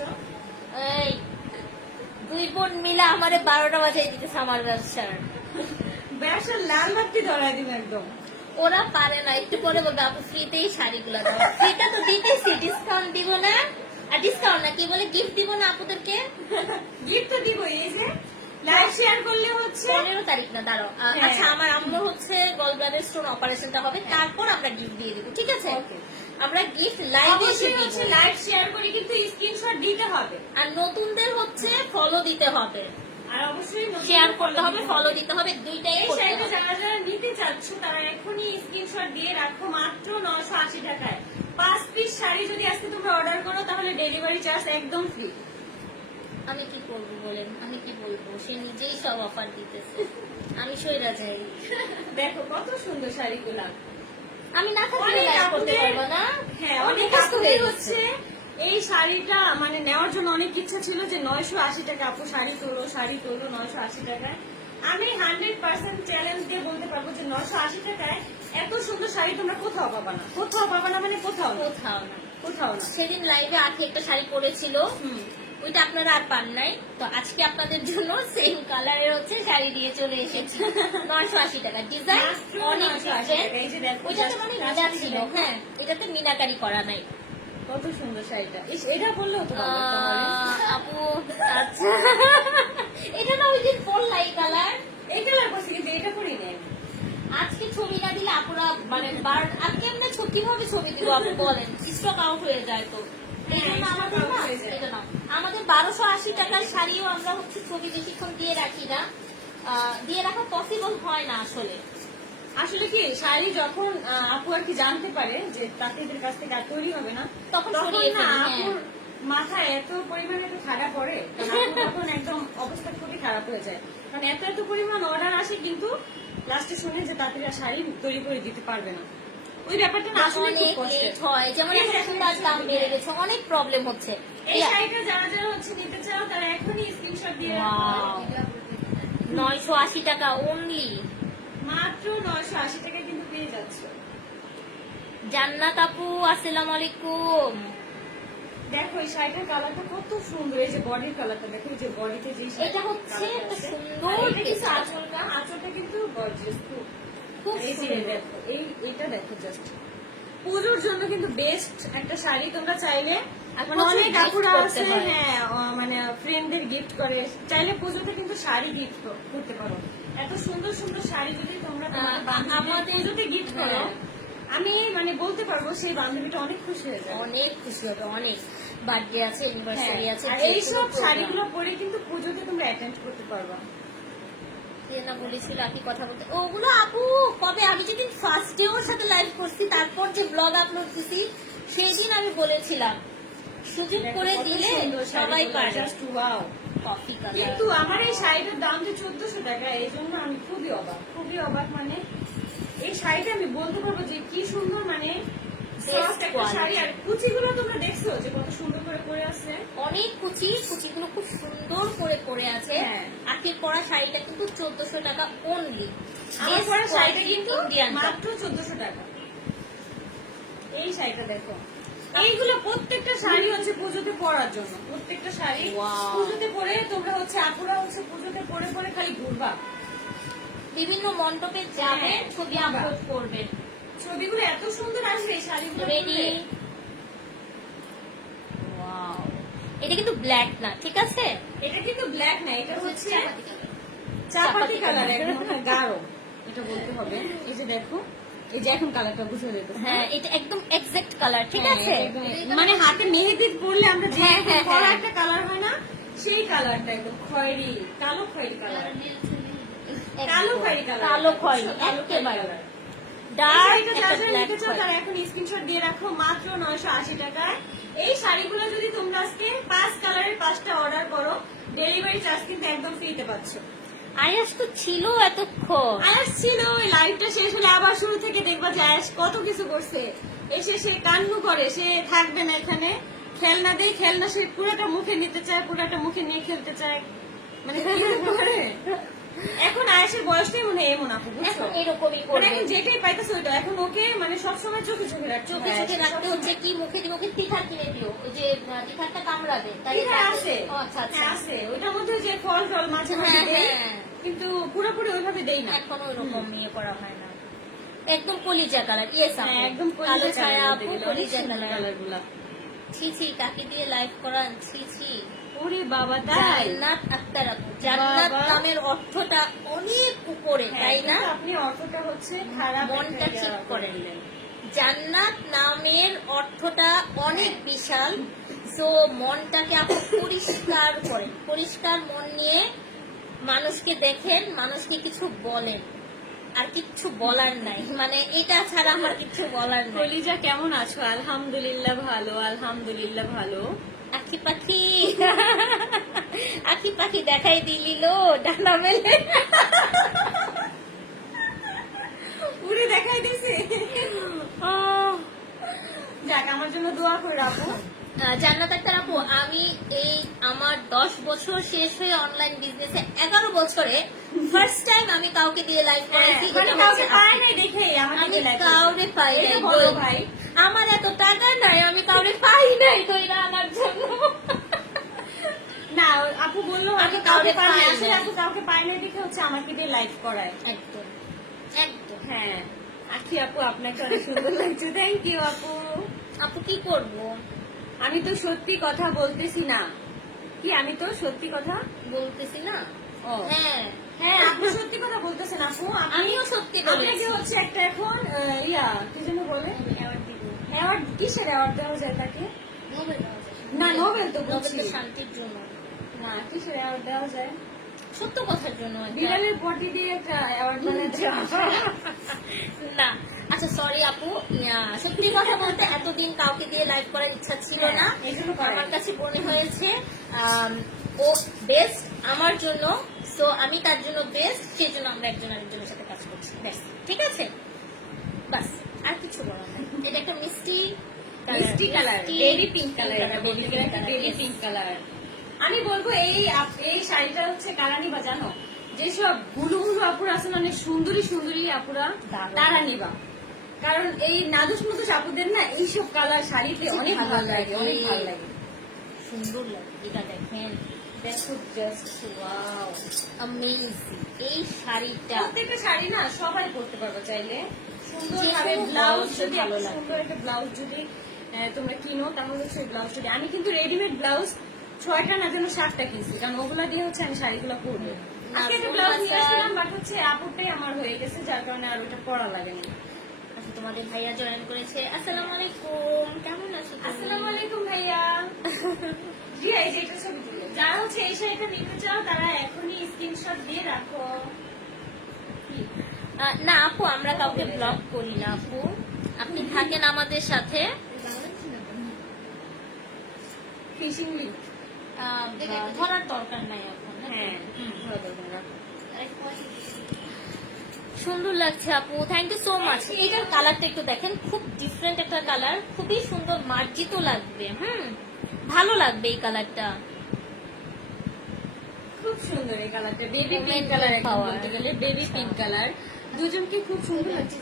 এই দুই বোন মিলে আমারে 12টা বাজাই দিতেছে আমার ব্যবসার। ব্যবসার লাল বাতি ধরাই দিন একদম। ওরা পারে না, একটু পরে বলবে আপু ফ্রিতেই শাড়িগুলো দাও। ফ্রিটা তো দিতেছি, ডিসকাউন্ট দিব না। আর ডিসকাউন্ট না কি বলে, গিফট দিব না আপুদেরকে? গিফট তো দিব। এই যে লাইভ শেয়ার করলে হচ্ছে 15 তারিখ না, দাঁড়াও। আচ্ছা আমার আম্মু হচ্ছে গল ব্লাডার স্টোন অপারেশনটা হবে, তারপর আমরা গিফট দিয়ে দিব, ঠিক আছে? আমরা গিফট লাইভে এসে দিব। লাইভ শেয়ার করে কিন্তু স্ক্রিনশট দিতে হবে, আর নতুনদের হচ্ছে ফলো দিতে হবে, আর অবশ্যই শেয়ার করতে হবে, ফলো দিতে হবে, দুইটাই এই করতে শাড়িটা হবে। যারা যারা নিতে চাচ্ছ তারা এখনই স্ক্রিনশট দিয়ে রাখো, মাত্র 980 টাকায় 5 পিস শাড়ি যদি আজকে তোমরা অর্ডার করো তাহলে ডেলিভারি চার্জ একদম ফ্রি। আমি কি করবো বলেন, আমি কি বলবো, সে নিজেই সব অফার দিতেছে, আমি সইরা যাই। দেখো কত সুন্দর শাড়িগুলা। আমি না থাকলে অনেক লাইভ করতে আপুদের- পারবো না। হ্যাঁ, অনেক আপুদের হচ্ছে এই শাড়িটা মানে নেওয়ার জন্য অনেক ইচ্ছা ছিল যে 980 টাকা আপু শাড়ি তোলো 980 টাকায়। আমি 100% চ্যালেঞ্জ দিয়ে বলতে পারবো যে 980 টাকায় এত সুন্দর শাড়ি তোমরা কোথাও পাবা না, কোথাও পাবা না, মানে কোথাও না, কোথাও না। কোথাও না। সেদিন লাইভে আখি একটা শাড়ি পরেছিল, ওইটা আপনারা আর পান নাই, তো আজকে আপনাদের জন্য সেম কালারের হচ্ছে শাড়ি দিয়ে চলে এসেছি 980 টাকা। ডিজাইন মাত্র অনেক 980 টাকা। এই যে দেখো, ওইটাতে মানে মিনা ছিল, হ্যাঁ এটাতে মিনাকারি করা নাই। কত সুন্দর শাড়িটা। এটা বললেও তো ভালো লাগতো আমার। আপু আচ্ছা এটা না ওই দিন পরলা এই কালার, এই কালার করছি কিন্তু এটা করি নাই আমি। আজকে ছবি না দিলে আপুরা মানে আর কেমনে কিভাবে ছবি দিব আপু বলেন, স্টক আউট হয়ে যায় তো। এই জন্য আমাদের না, এটা না আমাদের 1280 টাকার শাড়িও আমরা হচ্ছে ছবি বেশিক্ষণ দিয়ে রাখি না, দিয়ে রাখা পসিবল হয় না আসলে। আসলে কি শাড়ি যখন আপু আর কি জানতে পারে যে তাঁতিদের কাছ থেকে আর তৈরি হবে না, তখন তখন সরিয়ে না ফেলি, আপুর মাথায় এত পরিমাণে একটু ঠাডা পড়ে, কারণ আপুর তখন একদম অবস্থা খুবই খারাপ হয়ে যায়, কারণ এত পরিমাণ অর্ডার আসে কিন্তু লাস্টে শুনে যে তাঁতিরা শাড়ি তৈরি করে দিতে পারবে না। ওই ব্যাপারটা না আসলে খুব অনেক কষ্টের। লেট হয়, যেমন এখন সুতার দাম বেড়ে গেছে, অনেক প্রবলেম হচ্ছে। এই শাড়িটা যারা যারা হচ্ছে নিতে চাও তারা এখনই স্ক্রিনশট দিয়ে রাখো। Wow. 980 টাকা অনলি। মাত্র 980 টাকা কিন্তু পেয়ে যাচ্ছ। জান্নাত আপু আসসালামু আলাইকুম। দেখো এই শাড়িটার কালারটা কত সুন্দর, এই যে বডির কালারটা দেখো, এই যে বডিতে যে এটা হচ্ছে একটা সুন্দর এটা কিন্তু texture। আঁচলটা, আঁচলটা কিন্তু গর্জিয়াস খুব। খুব এই যে সুন্দর। দেখো এটা দেখো জাস্ট পুজোর জন্য কিন্তু বেস্ট একটা শাড়ি। তোমরা চাইলে মানে প্রচুর অনেক gift আপুরা করতে আছে, হয়। হ্যাঁ মানে ফ্রেন্ডদের গিফট করে, চাইলে পুজোতে কিন্তু শাড়ি গিফট করতে পারো। এত সুন্দর সুন্দর শাড়ি যদি তোমরা তোমাদের বান্ধবীদের পুজোতে গিফট করো, আমি মানে বলতে পারবো সেই বান্ধবীটা অনেক খুশি হয়ে যায়, অনেক খুশি হবে, অনেক বার্থডে আছে, অ্যানিভার্সারি হ্যাঁ। আছে, আর এইসব শাড়িগুলো পরে কিন্তু পুজোতে তোমরা অ্যাটেন্ড করতে পারবা। না বলেছিল আপনি কথা বলতে, ওগুলো আপু কবে, আমি যেদিন ফার্স্ট ডে ওর সাথে লাইভ করছি তারপর যে ব্লগ আপলোড দিছি সেই দিন আমি বলেছিলাম সুযোগ করে দিলে সবাই পারে। Just wow. কফি কালার কিন্তু আমার এই শাড়িটার দাম যে 1400 টাকা, এই জন্য আমি খুবই অবাক, খুবই অবাক। মানে এই শাড়িটা আমি বলতে পারবো যে কি সুন্দর, মানে soft একটা শাড়ি। আর কুচিগুলো তোমরা দেখছো যে কত সুন্দর করে পরে আছে, অনেক কুচিগুলো খুব সুন্দর করে পরে আছে। হ্যাঁ। আখের পরা শাড়িটা কিন্তু 1400 টাকা অনলি। আমার পরা শাড়িটা কিন্তু ইন্ডিয়ান মাত্র 1400 টাকা। এই শাড়িটা দেখো, এইগুলো প্রত্যেকটা শাড়ি হচ্ছে পুজোতে পরার জন্য, প্রত্যেকটা শাড়ি Wow. পুজোতে পরে তোমরা হচ্ছে আপুরা হচ্ছে পুজোতে পরে পরে খালি ঘুরবা, বিভিন্ন মণ্ডপে যাবে, হ্যাঁ, ছবি বাবা। আপলোড করবেন। ছবিগুলো এত সুন্দর আসবে এই শাড়িগুলো রেডি। পরলে। ওয়াও, এটা কিন্তু ব্ল্যাক না, ঠিক আছে? এটা কিন্তু ব্ল্যাক না, এটা হচ্ছে চাপাতি কালার। চাপাতি কালার, একদম গাঢ় এটা বলতে হবে। এই যে দেখো, এই যে এখন কালারটা বুঝে যেতে, হ্যাঁ এটা একদম এক্সাক্ট কালার, ঠিক আছে? মানে হাতে মেহেদি পরলে আমরা যে হ্যাঁ, হ্যাঁ, পরা হ্যাঁ। একটা কালার হয় না, সেই কালারটা একদম খয়েরি, কালো খয়েরি কালার, কালো খয়েরি কালার, কালো খয়েরি, কালো খয়েরি একেবারে কালার। ডার্ক এই শাড়িটা একটা যারা ব্ল্যাক নিতে চাও তারা এখন স্ক্রিনশট দিয়ে রাখো, মাত্র 980 টাকায়। এই শাড়িগুলো যদি তোমরা আজকে 5 কালারের 5টা অর্ডার করো, ডেলিভারি চার্জ কিন্তু একদম ফ্রিতে পাচ্ছ। আয়াস তো ছিল এতক্ষণ। আয়াস ছিল, ওই লাইভটা শেষ হলে আবার শুরু থেকে দেখবা যে আয়াস কত কিছু করছে। এসে সে কান্নু করে, সে থাকবে না এখানে, খেলনা দেয়, খেলনা সে পুরোটা মুখে নিতে চায়, পুরোটা মুখে নিয়ে খেলতে চায়, মানে কি করে এখন আয়েশের বয়সটাই মনে হয় এমন আপু, বুঝছো? এখন এরকমই মানে করবে। এখন যেটাই পাইতেছে ওইটা, এখন ওকে মানে সবসময় চোখে চোখে রাখতে চোখে চোখে রাখতে হচ্ছে কি, মুখে মুখে টিকার কিনে দিও, ওই যে টিকারটা কামড়াবে তাই আছে। ও আচ্ছা আচ্ছা হ্যাঁ, আছে ওইটার মধ্যে যে ফল টল মাঝে মাঝে হ্যাঁ, দেই, হ্যাঁ। কিন্তু পুরোপুরি ওইভাবে দেই না। এখনো ওইরকম ইয়ে করা হয় না। একদম কলিজা কালার, ইয়েস হ্যাঁ, একদম কালো ছায়া আপু, কলিজা কলিজা কালার। কালার গুলা। ছি ছি, কাকে দিয়ে লাইভ করান, ছি ছি। ওরে বাবা, তাই? জান্নাত আক্তার আপু, জান্নাত বাবা। নামের অর্থটা অনেক উপরে, হ্যাঁ, তাই না? কিন্তু আপনি অর্থটা হচ্ছে খারাপ, মনটা একটা ঠিক ইয়া করে দিলেন। জান্নাত নামের অর্থটা অনেক বিশাল। সো মনটাকে আপনি পরিষ্কার করেন, পরিষ্কার মন নিয়ে মানুষকে দেখেন, মানুষকে কিছু বলেন, আর কিচ্ছু বলার নাই, মানে এটা ছাড়া আমার কিছু বলার নাই। কলিজা কেমন আছো? আলহামদুলিল্লাহ ভালো, আলহামদুলিল্লাহ ভালো। আখি পাখি আখি পাখি দেখাই দিলিল ডানা মেলে, উড়ে দেখাই দিছে। যাক, আমার জন্য দোয়া করে রাখো। জান্নাত আক্তার আপু, আমি এই আমার 10 বছর শেষ হয়ে অনলাইন বিজনেসে 11 বছরে ফার্স্ট টাইম আমি কাউকে দিয়ে লাইভ করেছি। মানে এটা কাউকে হচ্ছে পাই আপু। নাই দেখেই আমাকে আমি দিয়ে live কাউরে করেছে। পাই এই যে নাই, বলো বল। ভাই। আমার এত টাকা নাই, আমি কাউরে পাই নাই দইরা আনার জন্য। না, আপু বললো আমি আমি কাউকে কাউকে পাই পাই নাই। নাই। আসলে আপু কাউকে পাই নাই দেখে হচ্ছে আমাকে দিয়ে লাইভ করায়। একদম একদম। হ্যাঁ, আখি আপু আপনাকে অনেক সুন্দর লাগছে, থ্যাংক ইউ আপু। আপু কি করব, আমি তো সত্যি কথা বলতেছি না। কি আমি তো সত্যি কথা? বলতেছি না। ও হ্যাঁ, হ্যাঁ, আপনি সত্যি কথা বলতেছেন আপু। আমিও সত্যি আপনাকে বলেছি। হচ্ছে একটা এখন ইয়া কি যেন বলে, অ্যাওয়ার্ড দিব। অ্যাওয়ার্ড, কিসের অ্যাওয়ার্ড দেওয়া যায় তাকে? নোবেল দেওয়া যায়। না, নোবেল তো নোবেল বলছি তো শান্তির জন্য, না, কিসের অ্যাওয়ার্ড দেওয়া যায়? সত্য কথার জন্য একটা। বিড়ালের পটি দিয়ে একটা অ্যাওয়ার্ড বানাতে না আচ্ছা সরি আপু, সত্যি কথা বলতে এতদিন কাউকে দিয়ে লাইভ করার ইচ্ছা ছিল না। এই জন্য করাই। আমার কাছে মনে হয়েছে ও বেস্ট আমার জন্য, সো আমি তার জন্য বেস্ট, সেই জন্য আমরা একজন আরেকজনের সাথে কাজ করছি, ব্যাস। ঠিক আছে, বাস, আর কিছু বলার নাই। এটা একটা মিষ্টি মিষ্টি colour, baby pink colour, baby yes. Pink colour. আমি বলবো এই শাড়িটা হচ্ছে কারা নিবা জানো? যেসব গুলু গুলু আপুরা আছেন, অনেক সুন্দরী সুন্দরী আপুরা, দারুণ। তারা নিবা। কারণ এই নাদুস মুদুস আপুদের না এইসব কালার শাড়িতে অনেক ভালো লাগে, অনেক ভালো লাগে, সুন্দর লাগে। এটা দেখেন, দেখো জাস্ট ওয়াও, অ্যামেজিং এই শাড়িটা। প্রত্যেকটা শাড়ি না সবাই পরতে পারবে চাইলে। সুন্দর যে ভাবে কোনো ব্লাউজ ব্লাউজ যদি ভালো লাগে। সুন্দর একটা ব্লাউজ যদি তোমরা কিনো, তাহলে হচ্ছে ব্লাউজ যদি, আমি কিন্তু রেডিমেড ব্লাউজ 6টা না যেন 7টা কিনছি, কারণ ওগুলা দিয়ে হচ্ছে আমি শাড়িগুলো পরবো। আজকে একটা ব্লাউজ নিয়ে আসলাম, বাট হচ্ছে আপুরটাই আমার হয়ে গেছে, যার কারণে আর ওটা পরা লাগে না। আচ্ছা, তোমাদের ভাইয়া জয়েন করেছে। আসসালামু আলাইকুম, কেমন আছো তুমি? আসসালামু আলাইকুম ভাইয়া। জি, এই যে এটা ছবি তুলো। যারা হচ্ছে এই শাড়িটা নিতে চাও তারা এখনই স্ক্রিনশট দিয়ে রাখো। না আপু, আমরা কাউকে ব্লক করি না আপু, আপনি থাকেন আমাদের সাথে। ফিশিং লিঙ্ক, ধরার দরকার নাই এখন। হ্যাঁ ভালো দরকার রাখো। সুন্দর লাগছে আপু, থ্যাংক ইউ সো মাচ। এটার কালারটা একটু দেখেন, খুব ডিফারেন্ট একটা কালার, খুবই সুন্দর, মার্জিত লাগবে। ভালো লাগবে এই কালারটা, খুব সুন্দর এই কালারটা, baby pink Moment colour power. বলতে গেলে, বেবি পিঙ্ক কালার। দুজনকে খুব সুন্দর লাগছে।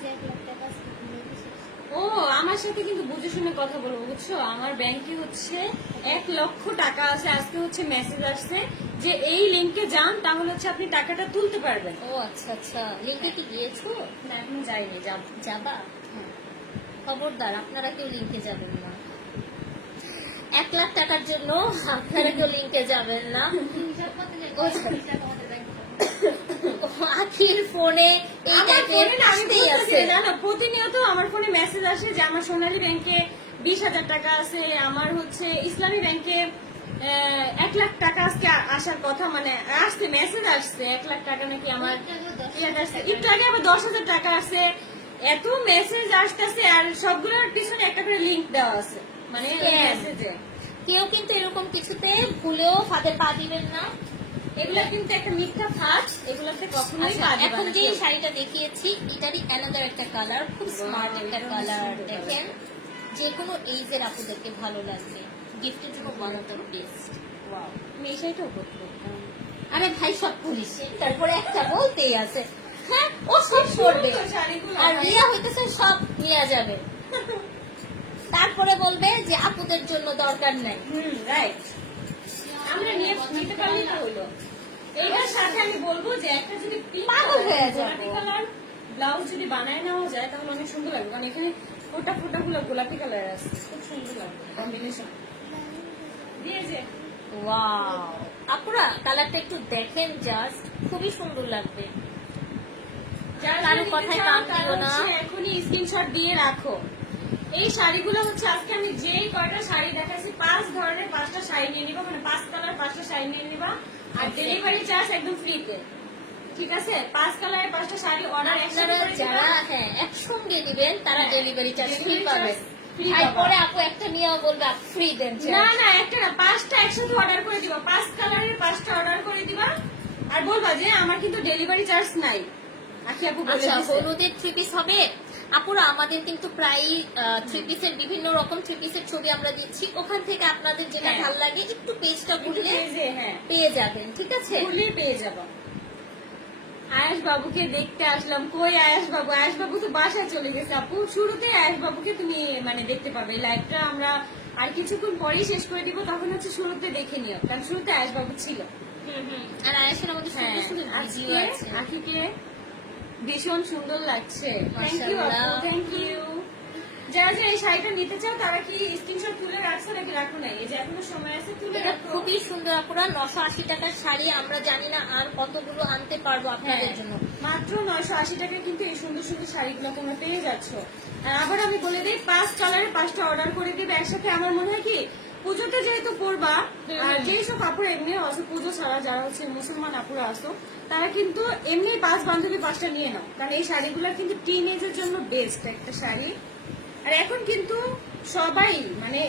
ও আমার সাথে কিন্তু বুঝে শুনে কথা বলবো, বুঝছো? আমার ব্যাংকে হচ্ছে 1 লক্ষ টাকা আছে। আজকে হচ্ছে মেসেজ আসছে যে এই লিংকে যান, তাহলে হচ্ছে আপনি টাকাটা তুলতে পারবেন। ও আচ্ছা আচ্ছা, লিঙ্কে কি গিয়েছো? না, এখন যাইনি, যাব। যাবা? খবরদার, আপনারা কেউ লিঙ্কে যাবেন না। 1 লাখ টাকার জন্য আপনারা কেউ লিঙ্কে যাবেন না। আখির ফোনে এই আমার টাইপের ফোনে না, আমি আসতেই বলতেছি, আছে। জানো, প্রতিনিয়ত আমার ফোনে মেসেজ আসে যে আমার সোনালী ব্যাংকে 20,000 টাকা আছে, আমার হচ্ছে ইসলামী ব্যাংকে 1 লাখ টাকা আজকে আসার কথা, মানে আসছে, মেসেজ আসছে 1 লাখ টাকা নাকি আমার ইয়াতে আসছে। একটু আগে আবার 10,000 টাকা আছে। এত মেসেজ আসতেছে, আর সবগুলোর পিছনে একটা করে লিংক দেওয়া আছে, মানে Scam. মেসেজে। কেউ কিন্তু এরকম কিছুতে ভুলেও ফাঁদে পা দিবেন না। এগুলা কিন্তু একটা মিথ্যা ফাঁদ, এগুলাতে কখনোই আচ্ছা, পা দিবা এখন না যে কেউ। শাড়িটা দেখিয়েছি এটারই অ্যানাদার একটা কালার, খুব স্মার্ট একটা এটাও কালার। সুন্দর দেখেন, যে কোনো এইজের আপুদেরকে ভালো লাগবে, গিফটের জন্য one of the best. Wow, আমি এই শাড়িটাও পরতে পারতাম। আরে ভাই সব পুলিশ তারপরে একটা বলতেই আছে। হ্যাঁ ও সব করবে আর রিয়া হইতেছে সব নিয়ে যাবে, তারপরে বলবে যে আপুদের জন্য দরকার নাই। রাইট, আমরা নিতে পারলেই তো হলো। এইটার সাথে আমি বলবো যে একটা যদি পাগল হয়ে যাবে। গোলাপি কালার ব্লাউজ যদি বানায় নেওয়া যায় তাহলে অনেক সুন্দর লাগবে, কারণ এখানে ফোটা ফোটা গুলো গোলাপি কালার আছে, খুব সুন্দর লাগবে কম্বিনেশন দিয়েছে। ওয়াও আপুরা কালারটা একটু দেখেন, জাস্ট খুবই সুন্দর লাগবে। কারো কথায় কান দিও না, এখনই স্ক্রিনশট দিয়ে রাখো। এই শাড়িগুলো হচ্ছে আজকে আমি যেই কয়টা শাড়ি দেখাচ্ছি 5 ধরনের 5টা শাড়ি নিয়ে নিবা, মানে 5 কালার 5টা শাড়ি নিয়ে নিবা, আর ডেলিভারি চার্জ একদম ফ্রিতে, ঠিক আছে? 5 কালারের 5টা শাড়ি অর্ডার আপনারা যারা হ্যাঁ একসঙ্গে দিবেন তারা ডেলিভারি চার্জ ফ্রি পাবেন। তারপরে আপু একটা নিয়েও বলবে ফ্রি দেন। না না, একটা না, 5টা একসাথে অর্ডার করে দিবা, 5 কালারের 5টা অর্ডার করে দিবা, আর বলবা যে আমার কিন্তু ডেলিভারি চার্জ নাই। আচ্ছা আপু বলে দিছে হলুদের 3 পিস হবে। আপুরা আমাদের কিন্তু প্রায় 3 পিসের বিভিন্ন রকম 3 পিসের ছবি আমরা দিচ্ছি, ওখান থেকে আপনাদের যেটা ভালো লাগে একটু পেজটা ঘুরলে পেয়ে যাবেন, ঠিক আছে? ঘুরলে পেয়ে যাবো। আয়াস বাবুকে দেখতে আসলাম, কই আয়াস বাবু? আয়াস বাবু তো বাসায় চলে গেছে আপু। শুরুতে আয়াস বাবুকে তুমি মানে দেখতে পাবে, লাইভটা আমরা আর কিছুক্ষণ পরেই শেষ করে দিব, তখন হচ্ছে শুরুতে দেখে নিও, কারণ শুরুতে আয়াস বাবু ছিল। আর আয়াসের আমাদের ভিডিও আছে। আখিকে ভীষণ সুন্দর লাগছে, থ্যাংক ইউ আপু, থ্যাংক ইউ। যারা যারা এই শাড়িটা নিতে চাও তারা কি স্ক্রিনশট তুলে রাখছো নাকি রাখো নাই? এই যে এখনো সময় আছে, তুলে রাখো। খুবই সুন্দর আপুরা, 980 টাকার শাড়ি। আমরা জানি না আর কতগুলো আনতে পারবো আপনাদের জন্য। মাত্র 980 টাকায় কিন্তু এই সুন্দর সুন্দর শাড়িগুলো তোমরা পেয়ে যাচ্ছ। আর আবার আমি বলে দিই 5 কালারে 5টা অর্ডার করে দিবে একসাথে। আমার মনে হয় কি পুজোতে যেহেতু পড়বা, আর যেই সব আপুরা এমনি আসো পুজো ছাড়া, যারা হচ্ছে মুসলমান আপুরা আসো, তারা কিন্তু এমনি 5 বান্ধবী 5টা নিয়ে নাও, কারণ এই শাড়িগুলো কিন্তু টিন এজের জন্য বেস্ট একটা শাড়ি। আর এখন কিন্তু সবাই মানে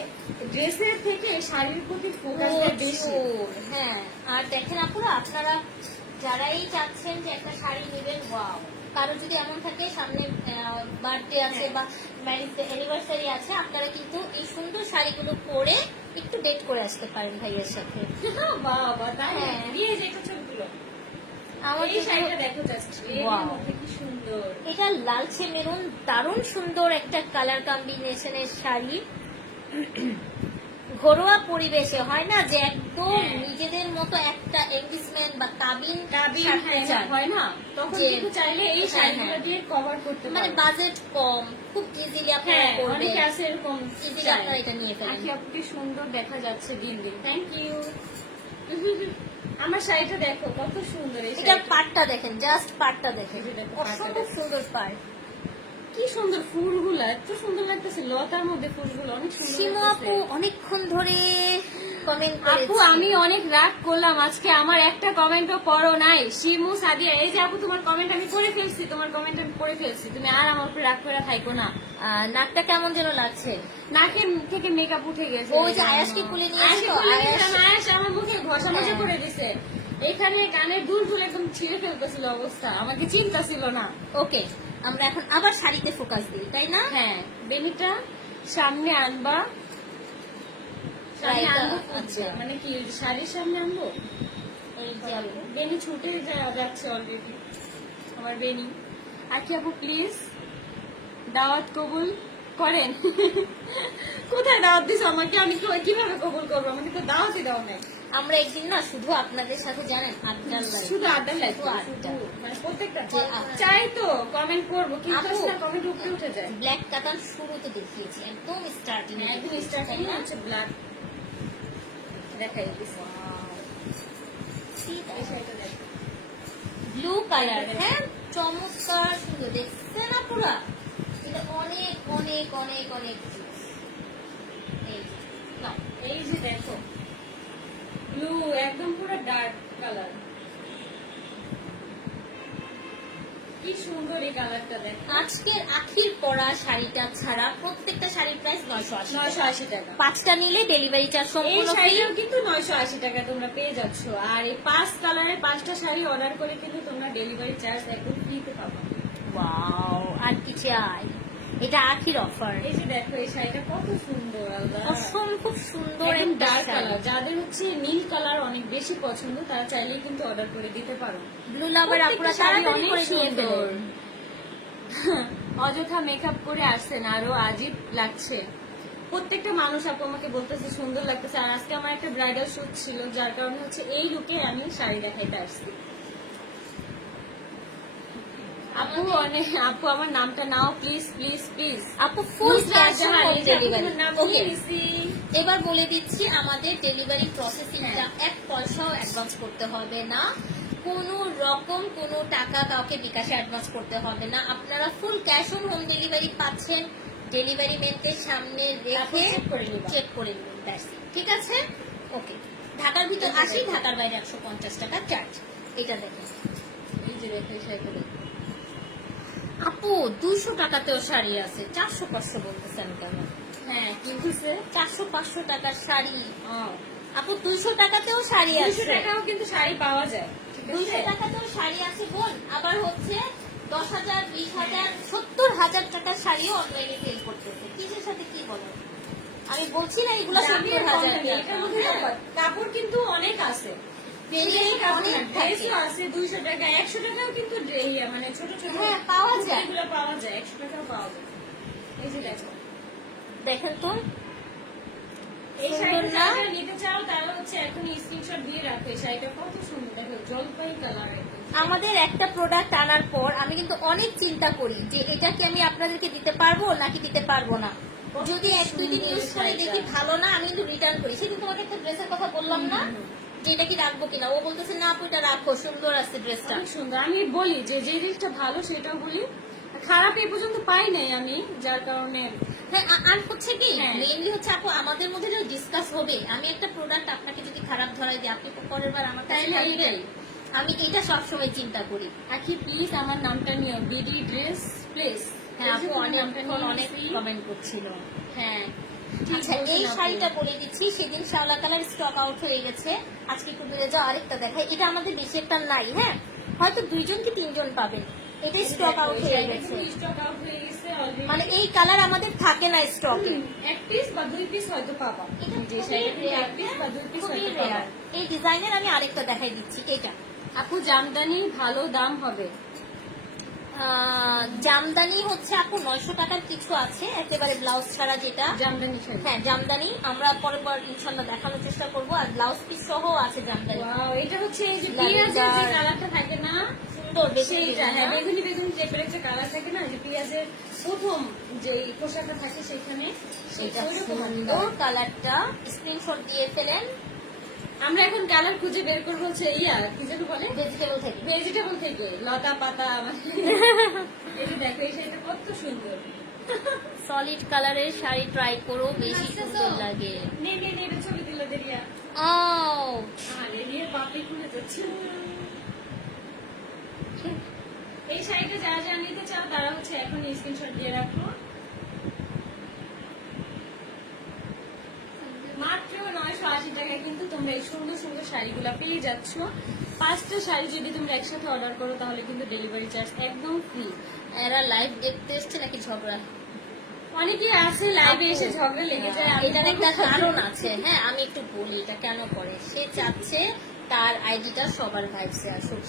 ড্রেসের থেকে শাড়ির প্রতি ফোকাস দেয় বেশি। হ্যাঁ, আর দেখেন আপুরা আপনারা যারাই চাচ্ছেন যে একটা শাড়ি নেবেন, ওয়াও, কারো যদি এমন থাকে সামনে বার্থডে আছে বা ম্যারেজ অ্যানিভার্সারি আছে, আপনারা কিন্তু এই সুন্দর শাড়িগুলো পরে একটু ডেট করে আসতে পারেন ভাইয়ের সাথে। বাবা তাই দিয়ে যেটা ছবিগুলো আমার এই শাড়িটা দেখো জাস্ট, এর মধ্যে কি সুন্দর। এটা লালচে মেরুন, দারুণ সুন্দর একটা কালার কম্বিনেশনের শাড়ি। ঘরোয়া পরিবেশে হয় না যে একদম নিজেদের মতো একটা এনগেজমেন্ট বা কাবিন হয় না, তখন কিন্তু চাইলে এই শাড়িগুলো দিয়ে কভার করতে মানে বাজেট কম, খুব ইজিলি আপনারা করবেন। অনেকে আছে এরকম, ইজিলি আপনারা এটা নিয়ে ফেলেন। আখি আপু কি সুন্দর দেখা যাচ্ছে দিন দিন, থ্যাংক ইউ। আমার শাড়িটা দেখো কত সুন্দর, এটা পাটটা দেখেন, জাস্ট পাটটা দেখেন, অসম্ভব সুন্দর পাট। কি সুন্দর ফুলগুলো, এত সুন্দর লাগতেছে, লতার মধ্যে ফুলগুলো অনেক সুন্দর। সীমা আপু অনেকক্ষণ ধরে কমেন্ট করেছে। আপু আমি অনেক রাগ করলাম আজকে, আমার একটা কমেন্টও পড়ো নাই। শিমু সাদিয়া, এই যে আপু তোমার কমেন্ট আমি পড়ে ফেলছি, তোমার কমেন্ট আমি পড়ে ফেলছি, তুমি আর আমার উপরে রাগ করে থাকো না। নাকটা কেমন যেন লাগছে, নাকের থেকে মেকআপ উঠে গেছে। ওই যে আয়াসকে কুলে নিয়ে আসো, আয়াস আমার মুখে ঘষা মজা করে দিছে, এখানে কানের দুল ফুল একদম ছিঁড়ে ফেলতেছিল অবস্থা, আমাকে চিন্তা ছিল না। ওকে, আমরা এখন আবার শাড়িতে ফোকাস দিই, তাই না? হ্যাঁ, বেনিটা সামনে আনবা, আচ্ছা মানে কি শাড়ির সামনে আনবো? বেনি ছুটে যাচ্ছে অলরেডি আমার বেনি। আখি আপু প্লিজ দাওয়াত কবুল করেন। কোথায় দাওয়াত দিছো আমাকে? আমি কিভাবে কবুল করবো? আমাকে তো দাওয়াতই দাও নাই। আমরা একদিন না শুধু আপনাদের সাথে জানেন আড্ডার লাইভ, শুধু আড্ডার লাইভ, মানে প্রত্যেকটা চাই তো কমেন্ট করবো, কিন্তু কমেন্ট উপরে উঠে যায়। ব্ল্যাক কাতান শুরুতে দেখিয়েছি, একদম স্টার্টিং, একদম স্টার্টিং হচ্ছে ব্ল্যাক দেখাই দিছি। ব্লু কালার, হ্যাঁ চমৎকার সুন্দর দেখছেন আপুরা, এটা অনেক অনেক অনেক অনেক। এই যে দেখো ব্লু একদম পুরো ডার্ক কালার, কি সুন্দর এই কালারটা দেখো। আজকের আখির পরা শাড়িটা ছাড়া প্রত্যেকটা শাড়ির প্রাইস 980 টাকা। 5টা নিলে ডেলিভারি চার্জ সম্পূর্ণ ফ্রি, কিন্তু 980 টাকা তোমরা পেয়ে যাচ্ছ। আর এই 5 কালারের 5টা শাড়ি অর্ডার করে কিন্তু তোমরা ডেলিভারি চার্জ একদম ফ্রিতে পাবে। ওয়াও, আর কি চাই? এটা আখির অফার। এই যে দেখো এই শাড়িটা কত সুন্দর, খুব সুন্দর ডার্ক কালার। যাদের হচ্ছে নীল কালার অনেক বেশি পছন্দ তারা চাইলেই কিন্তু অর্ডার করে দিতে পারো। ব্লু লাভার আপুরা তাড়াতাড়ি করে নিয়ে ফেলেন। অযথা মেকআপ করে আসছেন, আরো আজীব লাগছে। প্রত্যেকটা মানুষ আপু আমাকে বলতেছে সুন্দর লাগতেছে। আর আজকে আমার একটা ব্রাইডাল শুট ছিল, যার কারণে হচ্ছে এই লুকে আমি শাড়ি দেখাইতে আসছি। আপু অনেক, আপু আমার নামটা নাও প্লিজ প্লিজ প্লিজ। আপু ফুল ক্যাশ অন ডেলিভারি। ওকে, ওকে, এবার বলে দিচ্ছি আমাদের ডেলিভারি প্রসেসিংটা 1 পয়সাও অ্যাডভান্স করতে হবে না, কোনো রকম কোনো টাকা কাউকে বিকাশে অ্যাডভান্স করতে হবে না। আপনারা full cash on home delivery পাচ্ছেন। ডেলিভারি ম্যানদের সামনে রেখে চেক করে নেবেন, দ্যাটস ইট। ঠিক আছে, ওকে। ঢাকার ভিতর 80, ঢাকার বাইরে 150 টাকা চার্জ। এটা দেখেন, এই যে রেখে শাড়ি। আপু 200 টাকাতেও শাড়ি আছে, 400-500 বলতেছেন কেন? হ্যাঁ কিন্তু 400-500 টাকার শাড়ি আপু, 200 টাকাতেও শাড়ি আছে। 200 টাকাও কিন্তু শাড়ি পাওয়া যায়, 200 টাকাতেও শাড়ি আছে বোন। আবার হচ্ছে 10,000, 20,000, 70,000 টাকার শাড়িও অনলাইনে সেল করতেছে। কিসের সাথে কি বলো? আমি বলছি না এগুলো 70,000 টাকা। কাপড় কিন্তু অনেক আছে, আছে 200 টাকা, 100 টাকাও কিন্তু মানে ছোট ছোট পাওয়া যায়, এগুলো পাওয়া যায়, 100 টাকাও পাওয়া যায়। এই যে দেখো, দেখেন তো এই শাড়িটা নিতে চাও তাহলে হচ্ছে এখনই স্ক্রিনশট দিয়ে রাখো। এই শাড়িটা কত সুন্দর, দেখো জলপাই কালার। আমাদের একটা প্রোডাক্ট আনার পর আমি কিন্তু অনেক চিন্তা করি যে এটা কি আমি আপনাদেরকে দিতে পারবো নাকি দিতে পারবো না। যদি 1-2 দিন ইউজ করে দেখি ভালো না, আমি কিন্তু রিটার্ন করি। সেদিন তোমাকে একটা ড্রেসের কথা বললাম না, যে এটা কি রাখবো কিনা, ও বলতেছে না আপু এটা রাখো, সুন্দর আছে ড্রেসটা, সুন্দর। আমি বলি যে যে জিনিসটা ভালো সেটাও বলি, খারাপ এই পর্যন্ত পাই নাই আমি, যার কারণে। হ্যাঁ, আর হচ্ছে কি মেইনলি হচ্ছে আপু আমাদের মধ্যে যে ডিসকাস হবে, আমি একটা প্রোডাক্ট আপনাকে যদি খারাপ ধরাই দিই, আপনি পরের বার আমার কাছে পাইবেন, আমি এটা সবসময় চিন্তা করি। আখি প্লিজ আমার নামটা নিও, বিডি ড্রেস প্লিজ। হ্যাঁ আপু অনেক কমেন্ট করছিল। হ্যাঁ আচ্ছা, এই শাড়িটা বলে দিচ্ছি, সেদিন শ্যাওলা কালার স্টক আউট হয়ে গেছে, আজকে একটু দূরে যাও আরেকটা দেখাই। এটা আমাদের বেশি একটা নাই, হ্যাঁ হয়তো 2 কি 3 পাবেন। এটা স্টক আউট হয়ে গেছে, মানে এই কালার আমাদের থাকে না স্টকে। 1 পিস বা 2 পিস হয়তো পাবা, যে শাড়িটা 1 পিস বা 2 পিস হয়তো পাবা। এই ডিজাইনের আমি আরেকটা দেখাই দিচ্ছি। এটা আপু জামদানি ভালো দাম হবে। জামদানি হচ্ছে আপু 900 টাকার কিছু আছে একেবারে ব্লাউজ ছাড়া, যেটা জামদানি শাড়ি। হ্যাঁ জামদানি আমরা পরপর ইনশাআল্লাহ দেখানোর চেষ্টা করব। আর ব্লাউজ পিস সহ আছে জামদানি। ওয়াও, এটা হচ্ছে এই যে পেঁয়াজের যে কালারটা থাকে না, সুন্দর সেইটা। হ্যাঁ বেগুনি বেগুনি টাইপের একটা কালার থাকে না, যে পেঁয়াজের প্রথম যে পোশাকটা থাকে সেখানে, সেটা সুন্দর কালারটা স্ক্রিনশট দিয়ে ফেলেন। আমরা এখন কালার খুঁজে বের করবো হচ্ছে কি যেন বলে, ভেজিটেবল থেকে, ভেজিটেবল থেকে, লতা পাতা। এই যে দেখো এই শাড়িটা কত সুন্দর, সলিড কালারের শাড়ি ট্রাই করো, বেশি সুন্দর লাগে। নে নে নে, এটা ছবি দিল দেরিয়া। আরে নিয়ে পাপড়ি খুলে যাচ্ছে। এই শাড়িটা যারা যারা নিতে চাও তারা হচ্ছে এখন স্ক্রিনশট দিয়ে রাখো। মাত্র 980 টাকায় কিন্তু তোমরা এই সুন্দর সুন্দর শাড়িগুলো পেয়ে যাচ্ছ। 5টা শাড়ি যদি তোমরা একসাথে অর্ডার করো তাহলে কিন্তু ডেলিভারি চার্জ একদম ফ্রি। এরা লাইভ দেখতে এসছে নাকি ঝগড়া? অনেকে আছে লাইভে এসে ঝগড়া লেগে যায়, এটার একটা কারণ আছে। হ্যাঁ আমি একটু বলি এটা কেন করে। সে চাচ্ছে তার আইডিটা সবার ভাইবসে আসুক,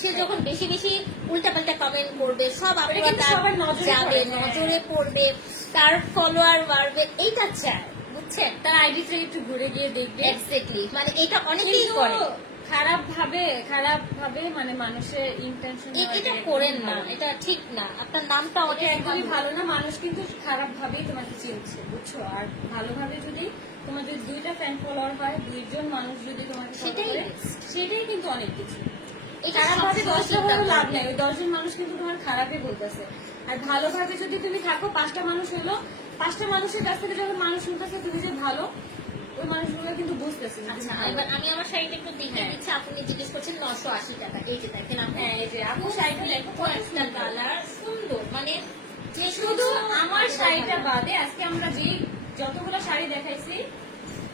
সে যখন বেশি বেশি উল্টাপাল্টা কমেন্ট করবে, সব আপনারা তার যাবে, নজরে পড়বে, তার ফলোয়ার বাড়বে, এইটা চায়, বুঝছেন? তার আইডিটা একটু ঘুরে গিয়ে দেখবে। এক্স্যাক্টলি, মানে এটা অনেকেই করে খারাপ ভাবে মানে মানুষের ইন্টেনশন। এটা করেন না, এটা ঠিক না। আপনার নামটা একদমই ভালো না, মানুষ কিন্তু খারাপ ভাবেই তোমাকে চিনছে, বুঝছো? আর ভালোভাবে যদি তোমাদের 2টা ফ্যান ফলোয়ার হয়, 2 জন মানুষ যদি তোমাকে সেটাই কিন্তু অনেক কিছু। খারাপভাবে 10টা হলো লাভ নেই, ওই 10 জন মানুষ কিন্তু তোমার খারাপই বলতেছে। আর ভালোভাবে যদি তুমি থাকো, 5টা মানুষ হলো, 5টা মানুষের কাছ থেকে যখন মানুষ শুনতেছে তুমি যে ভালো, ওই মানুষগুলো কিন্তু বুঝতেছে। আচ্ছা এবার আমি আমার শাড়িটা একটু দেখিয়ে দিচ্ছি। আপনি জিজ্ঞেস করছেন 980 টাকা। এই যে দেখেন আপনি, এই যে আপু শাড়িটা একটা কালার সুন্দর, মানে শুধু আমার শাড়িটা বাদে আজকে আমরা যে যতগুলো শাড়ি দেখাইছি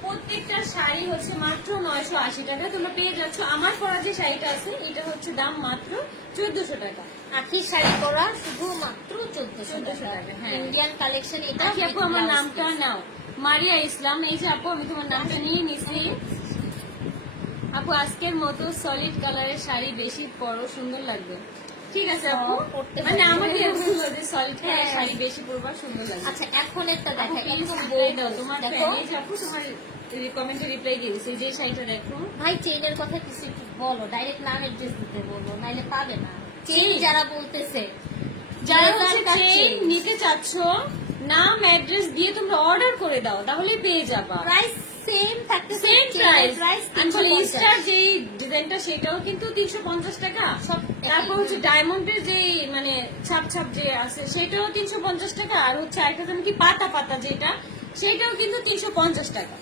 প্রত্যেকটা শাড়ি হচ্ছে মাত্র 980 টাকা তোমরা পেয়ে যাচ্ছ। আমার পরা যে শাড়িটা আছে এটা হচ্ছে দাম মাত্র 1400 টাকা। আখির শাড়ি পরা শুধুমাত্র 1400 1400 টাকা। টাকা, হ্যাঁ। ইন্ডিয়ান কালেকশন এটা। আখি আপু আমার নামটা নাও, মারিয়া ইসলাম। এই যে আপু আমি তোমার নামটা নিয়ে নিছি। আপু আজকের মতো সলিড কালারের শাড়ি বেশি পরো, সুন্দর লাগবে। ঠিক আছে আপু, পরতে মানে পারি। আমাকে এরকম যে সলিড কালারের হ্যাঁ। শাড়ি বেশি পরবা, সুন্দর লাগবে। আচ্ছা এখন একটা আপু দেখা প্লিজ একদম রিপ্লাই দাও bold, তোমার দেখো পেজ। আপু তোমার কমেন্টে রিপ্লাই দিয়েছে, যে শাড়িটা দেখো। ভাই চেইনের কথা কিছু একটু বলো, ডাইরেক্ট নাম অ্যাড্রেস দিতে বলবো, নাইলে পাবে না। Chain chain? যারা বলতেছে, যারা যারা হচ্ছে চেইন নিতে চাচ্ছ, নাম অ্যাড্রেস দিয়ে তোমরা অর্ডার করে দাও, তাহলেই পেয়ে যাবা। প্রাইস সেম থাকতেছে, সেম চেইনের প্রাইস। প্রাইস আসলে 350। স্টার যে ডিজাইনটা সেটাও কিন্তু 350 টাকা। সব তারপর হচ্ছে ডায়মন্ডের যে মানে ছাপ ছাপ যে আছে সেটাও 350 টাকা। আর হচ্ছে আরেকটা যেমন কি পাতা পাতা যেটা, সেটাও কিন্তু 350 টাকা।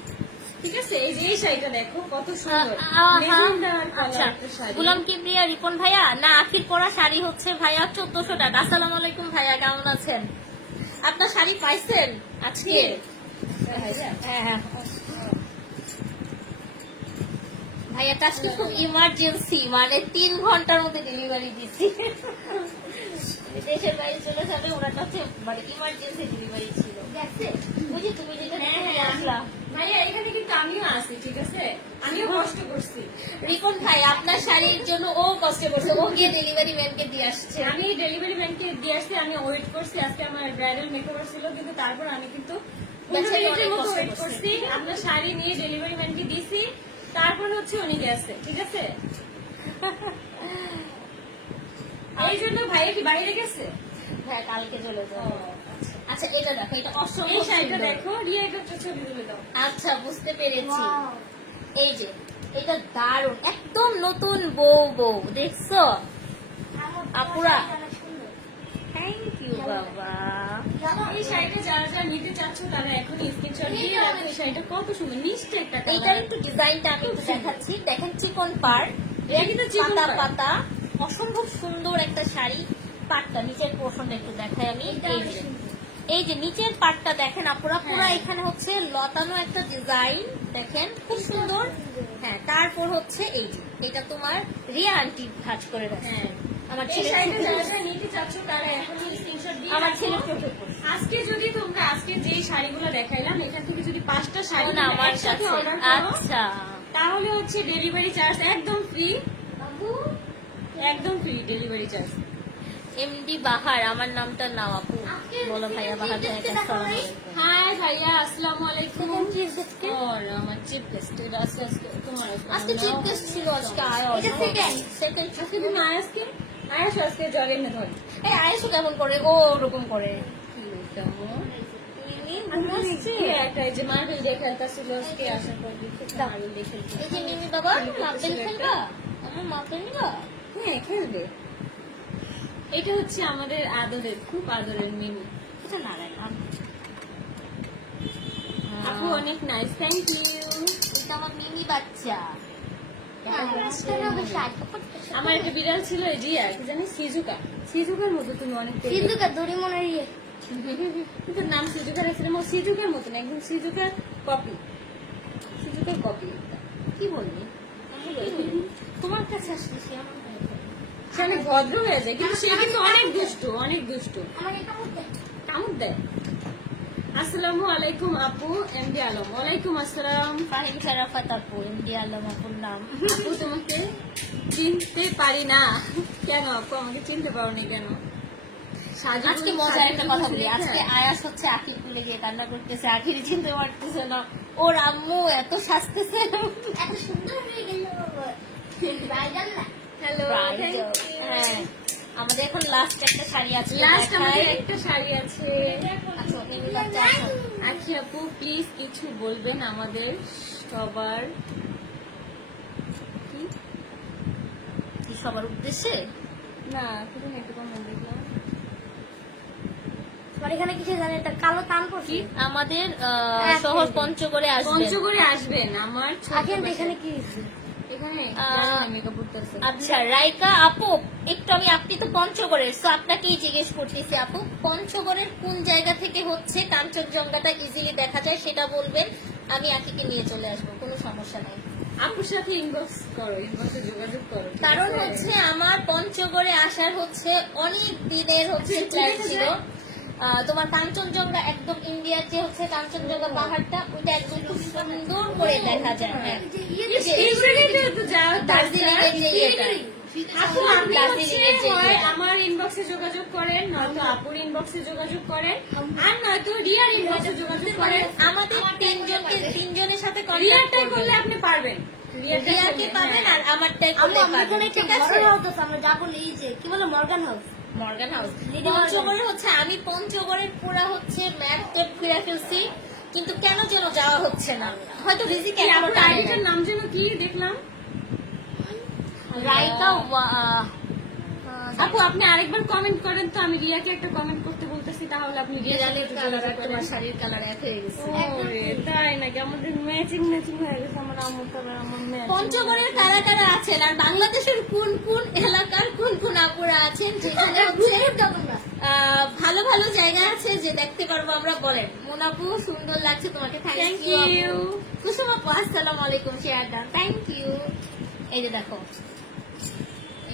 ঠিক আছে, এই যে এই শাড়িটা দেখো কত সুন্দর, লেহেঙ্গার আচ্ছা, কালার একটা শাড়ি। গুলাম কিবরিয়া রিপন ভাইয়া না, আখির পরা শাড়ি হচ্ছে ভাইয়া 1400 টাকা। আসসালামু আলাইকুম ভাইয়া, কেমন আছেন? আপনার শাড়ি পাইছেন আজকে? হ্যাঁ। ভাইয়া আজকে খুব ইমার্জেন্সি, মানে 3 ঘন্টার মধ্যে ডেলিভারি দিচ্ছি। দেশের বাইরে চলে যাবে, ওনার কাছে মানে ইমার্জেন্সি ডেলিভারি ছিল। বুঝি তুমি যেটা আসলা। ভাইয়া এখানে কিন্তু আমিও আছি, ঠিক আছে, আমিও কষ্ট করছি। রিপন ভাই আপনার শাড়ির জন্য ও কষ্ট করছে, ও গিয়ে ডেলিভারি ম্যানকে দিয়ে আসছে। আমি ডেলিভারি ম্যানকে দিয়ে আসছি, আমি ওয়েট করছি। আজকে আমার ব্রাইডাল মেকওভার ছিল, কিন্তু তারপর আমি কিন্তু 15 মিনিটের মতো ওয়েট করছি। আপনার শাড়ি নিয়ে ডেলিভারি ম্যানকে দিছি, তারপর হচ্ছে উনি গেছে। ঠিক আছে, এই জন্য ভাইয়া কি বাইরে গেছে? হ্যাঁ কালকে চলে যাবো। আচ্ছা এটা দেখো, এটা এই অসম্ভব শাড়িটা সুন্দর। দেখো, রিয়া এটা একটু ছবি তুলে দাও। আচ্ছা বুঝতে পেরেছি। এই যে এটা দারুণ, একদম নতুন বউ বউ, দেখছো আপুরা? থ্যাংক ইউ বাবা। এই শাড়িটা যারা যারা নিতে চাচ্ছ তারা এখন স্ক্রিনশট দিয়ে রাখো। এই শাড়িটা কত সুন্দর, মিষ্টি একটা এইটার কালার। একটু ডিজাইনটা আমি একটু দেখাচ্ছি, দেখেন চিকন পার, এটা কিন্তু চিকন পাতা পাড়। পাতা, অসম্ভব সুন্দর একটা শাড়ি। পাটটা নিচের পোর্শনটা একটু দেখাই আমি। এই যে নিচের পাটটা দেখেন আপুরা, পুরো হ্যাঁ। এখানে হচ্ছে লতানো একটা ডিজাইন, দেখেন খুব সুন্দর। হ্যাঁ তারপর হচ্ছে এই যে এটা তোমার রিয়া আন্টি ভাঁজ করে রাখছে। হ্যাঁ, আমার এই ছেলে শাড়িটা যারা যারা নিতে চাচ্ছ তারা এখনই স্ক্রিনশট দিয়ে আমার রাখো। ছেলে চোখে পড়ছে। আজকে যদি তোমরা আজকে যে শাড়িগুলো দেখাইলাম এখান থেকে যদি 5টা শাড়ি না আমার একসাথে কাছে অর্ডার করো, আচ্ছা তাহলে হচ্ছে ডেলিভারি চার্জ একদম ফ্রি, একদম ফ্রি ডেলিভারি চার্জ। এমডি বাহার, আমার নামটা নাও আপু, বলো ভাইয়া বাহার ভাইয়া আসসালামু আলাইকুম। হাই ভাইয়া, আসসালামু আলাইকুম। আর আমার চিফ গেস্ট এটা আছে আজকে, তোমার আজকে চিফ গেস্ট ছিল, আজকে আয়স। এটা second। সেকেন্ড আজকে তুমি আয়াসকে, আয়াস আজকে জগে না ধরে এই আয়সও কেমন করে, ও ওরকম করে। কি কেমন একটা এই যে মার্বেল দিয়ে খেলতেছিল আজকে আসার পর মার্বেল দিয়ে খেলতে। এই যে মিমি বাবা মাপেন খেলবা, আমার মাপেন নিবা। হ্যাঁ খেলবে। এটা হচ্ছে আমাদের আদরের, খুব আদরের মিমি। এটা নারায়ণ আপু অনেক নাইস, থ্যাংক ইউ। এটা আমার মিমি বাচ্চা। আমার একটা বিড়াল ছিল এই জিয়া, কি জানি সিজুকা, সিজুকার মতো তুমি অনেক সিন্ধুকা দড়িমনের ইয়ে কিন্তু নাম সিজুকা রাখছিলাম, ও সিজুকার মতো না, একদম সিজুকার কপি, সিজুকার কপি। কি বললি? তোমার কাছে আসলে সে আমার সে অনেক ভদ্র হয়ে যায়, কিন্তু সে কিন্তু অনেক দুষ্ট, অনেক দুষ্ট, আমার এটা বলতে কামড় দেয়। আসসালামু আলাইকুম আপু, এমডি আলম। ওয়ালাইকুম আসসালাম। ফাহিম শারাফাত আপু, এমডি আলম আপুর নাম। আপু তোমাকে চিনতে পারি না কেন? আপু আমাকে চিনতে পারোনি কেন? আজকে মজার একটা কথা বলি, আজকে আয়াস হচ্ছে আখির তুলে গিয়ে কান্না করতেছে, আখির চিনতে পারতেছে না, ওর আম্মু এত সাজতেছে। এত সুন্দর হয়ে গেল ব্রাইডাল না হ্যালো, হ্যাঁ আমাদের এখন লাস্ট একটা শাড়ি আছে, লাস্ট দেখাই। আমাদের একটা শাড়ি আছে। আচ্ছা, মিমি বাচ্চা আছে। আচ্ছা আপু প্লিজ কিছু বলবেন আমাদের সবার, কি কি সবার উদ্দেশ্যে? না কিছু না, একটু কমেন্ট দেখলাম। তোমার এখানে কিছু জানে একটা কালো তান করছি আমাদের শহর পঞ্চগড়ে আসবে। পঞ্চগড়ে আসবেন আমার ছোট আগে বাসায়। এখানে কি এখানে মেকআপ করতেছে। আচ্ছা রাইকা আপু, একটু আপনি তো পঞ্চগড়ের, তো আপনাকেই জিজ্ঞেস করতেছি আপু, পঞ্চগড়ের কোন জায়গা থেকে হচ্ছে কাঞ্চনজঙ্ঘাটা ইজিলি দেখা যায় সেটা বলবেন, আমি আখিকে নিয়ে চলে আসবো, কোনো সমস্যা নাই। আপুর সাথে ইনবক্স করো, ইনবক্সে যোগাযোগ করো। কারণ হচ্ছে আমার পঞ্চগড়ে আসার হচ্ছে অনেক দিনের হচ্ছে প্ল্যান ছিল। তোমার কাঞ্চনজঙ্ঘা একদম ইন্ডিয়ার যে হচ্ছে কাঞ্চনজঙ্ঘা পাহাড়টা ওইটা একদম খুব সুন্দর করে দেখা যায়। হ্যাঁ, দার্জিলিং এর যে ইয়েটা, আপু আপনি আমার ইনবক্সে যোগাযোগ করেন, নয়তো আপুর ইনবক্সে যোগাযোগ করেন, আর নয়তো রিয়ার ইনবক্সে যোগাযোগ করেন। আমাদের তিনজনের সাথে রিয়ারটাই করলে আপনি পারবেন, রিয়াকে পাবেন আর আমারটাই করলে পাবেন। ঠিক আছে, আমরা যাবো এই যে কি বলে মর্গান হাউস। মর্গান হাউস পঞ্চগড়ে হচ্ছে, আমি পঞ্চগড়ের পুরা হচ্ছে ম্যাপ ট্যাপ ঘুরে ফেলছি, কিন্তু কেন যেন যাওয়া হচ্ছে না, হয়তো রিজিক আরেকটার নাম যেন কি দেখলাম, রাইকা। আপু আপনি আরেকবার কমেন্ট করেন তো, আমি রিয়াকে একটা কমেন্ট করতে বলতেছি, তাহলে আপনি তোমার শাড়ির কালার এক হয়ে গেছে। তাই নাকি? আমাদের ম্যাচিং ম্যাচিং হয়ে গেছে, আমার আম্মু কালার আমার ম্যাচ। পঞ্চগড়ের কারা কারা আছেন আর বাংলাদেশের কোন কোন এলাকার কোন কোন আপুরা আছেন যেখানে হচ্ছে ভালো ভালো জায়গা আছে যে দেখতে পারবো আমরা, বলেন। মোনাপু সুন্দর লাগছে তোমাকে, থ্যাংক ইউ। কুসুম আপু আসসালামু আলাইকুম, শেয়ার ডান, থ্যাংক ইউ। এই যে দেখো,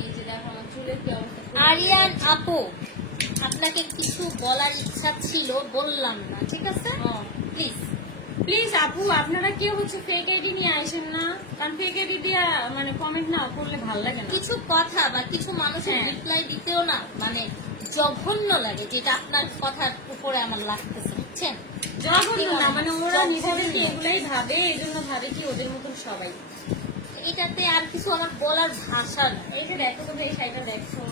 এই যে দেখো আমার চুলের কি অবস্থা। আরিয়ান আপু, আপনাকে কিছু বলার ইচ্ছা ছিল, বললাম না, ঠিক আছে? প্লিজ প্লিজ আপু আপনারা কেউ হচ্ছে ফেক আইডি নিয়ে আসেন না, কারণ ফেক আইডি দিয়ে মানে কমেন্ট না করলে ভালো লাগে না। কিছু কথা বা কিছু মানুষের রিপ্লাই দিতেও না মানে জঘন্য লাগে, যেটা আপনার কথার উপরে আমার লাগতেছে, বুঝছেন? জঘন্য না, মানে ওরা নিজেদেরকে এগুলাই ভাবে, এই জন্য ভাবে কি ওদের মতন সবাই। এটাতে আর কিছু আমার বলার ভাষা না। এই যে দেখো তো, এই শাড়িটা দেখো,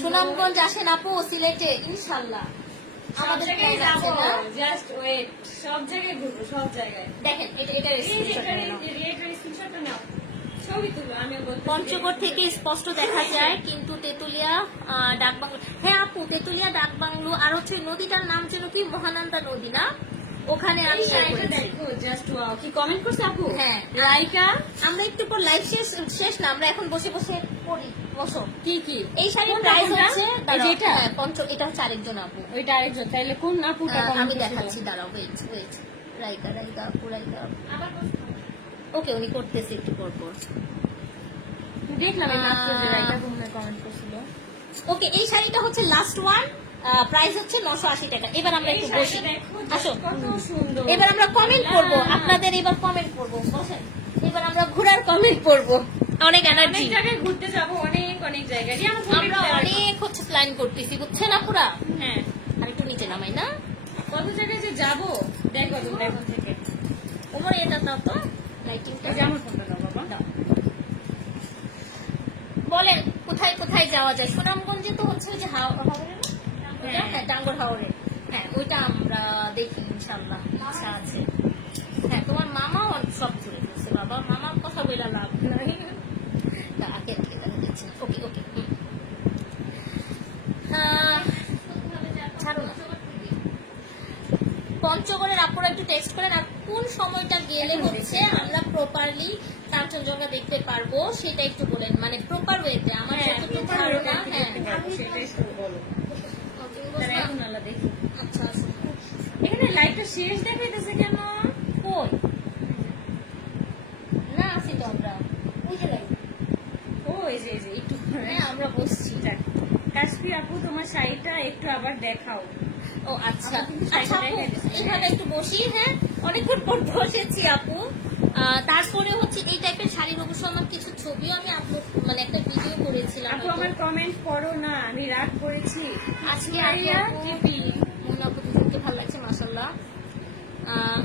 সুনামগঞ্জ আসেন আপু, সিলেটে ইনশাল্লাহ আমাদের জায়গায় যাবো, জাস্ট ওয়েট, সব জায়গায় ঘুরবো, সব জায়গায়। দেখেন এটা স্ক্রিনশটটা নাও, ছবি তুলো, আমিও বলতে। পঞ্চগড় থেকে স্পষ্ট দেখা যায়, কিন্তু তেতুলিয়া ডাকবাংলো, হ্যাঁ আপু তেতুলিয়া ডাকবাংলো, আর হচ্ছে নদীটার নাম যেন কি মহানন্দা নদী না, ওখানে আমি দেখো জাস্ট ওয়াও, কি কমেন্ট করছে আপু? হ্যাঁ রাইকা, আমরা একটু পর লাইভ শেষ না, আমরা এখন বসে বসে পড়ি, বসো। কি কি এই শাড়ির প্রাইস হচ্ছে যেটা এটা হচ্ছে আরেকজন আপু, ওইটা আরেকজন, তাইলে কোন আপুটা? আমি দেখাচ্ছি, দাঁড়াও, ওয়েট রাইকা আপু, রাইকা আবার ওকে, উনি করতেছে একটু পর পর, দেখলাম এই মাত্র যে রাইকা কোনটা কমেন্ট করছিল। ওকে, এই শাড়িটা হচ্ছে লাস্ট ওয়ান, প্রাইস হচ্ছে 980 টাকা। এবার আমরা একটু বসি, আসো, কত সুন্দর। এবার আমরা কমেন্ট করব, আপনাদের এবার কমেন্ট করব, বসেন। এবার আমরা ঘোরার কমেন্ট করব, অনেক এনার্জি, অনেক জায়গায় ঘুরতে যাবো, অনেক জায়গায় আমরা অনেক হচ্ছে প্ল্যান করতেছি, বুঝছেন আপুরা? হ্যাঁ, আর একটু নিচে নামাই না, কত জায়গায় যে যাবো, দেখো তুমি এখন থেকে। ওমর এটা দাও তো, লাইটিংটা আমার ফোনটা দাও বাবা, দাও। বলেন কোথায় কোথায় যাওয়া যায়? সুনামগঞ্জে তো হচ্ছে ওই যে হাওড়ে না, হ্যাঁ ডাঙ্গর হাওড়ে, হ্যাঁ ওইটা আমরা দেখি ইনশাল্লাহ, ইচ্ছা আছে। হ্যাঁ তোমার মামাও সব ঘুরে ফেলছে বাবা, মামার কথা বলে লাভ নাই। ওকে ওকে, ছাড়ো না। পঞ্চগড়ের আপুরা একটু টেক্সট করেন, আর কোন সময়টা গেলে হচ্ছে আমরা প্রপারলি কাঞ্চনজঙ্ঘা দেখতে পারবো সেটা একটু বলেন, মানে প্রপার ওয়েতে আমার যতটুকু ধারণা। হ্যাঁ দেখি। আচ্ছা আচ্ছা, এখানে লাইটটা শেষ দেখাইতেছে কেন? কই না আছি তো আমরা, ওই যে লাইট, ও এই যে একটু হ্যাঁ আমরা বসছি। কাশ্মীর আপু তোমার শাড়িটা একটু আবার দেখাও। ও আচ্ছা আচ্ছা আপু, এখানে একটু বসি। হ্যাঁ অনেকক্ষণ পর বসেছি আপু। তারপরে হচ্ছে এই টাইপের শাড়ির অবশ্য আমার কিছু ছবিও আমি আপলোড, মানে একটা ভিডিও করেছিলাম। আপু আমার কমেন্ট পড়ো না, আমি রাগ করেছি আজকে আপু দুজনকে ভালো লাগছে মাশাআল্লাহ।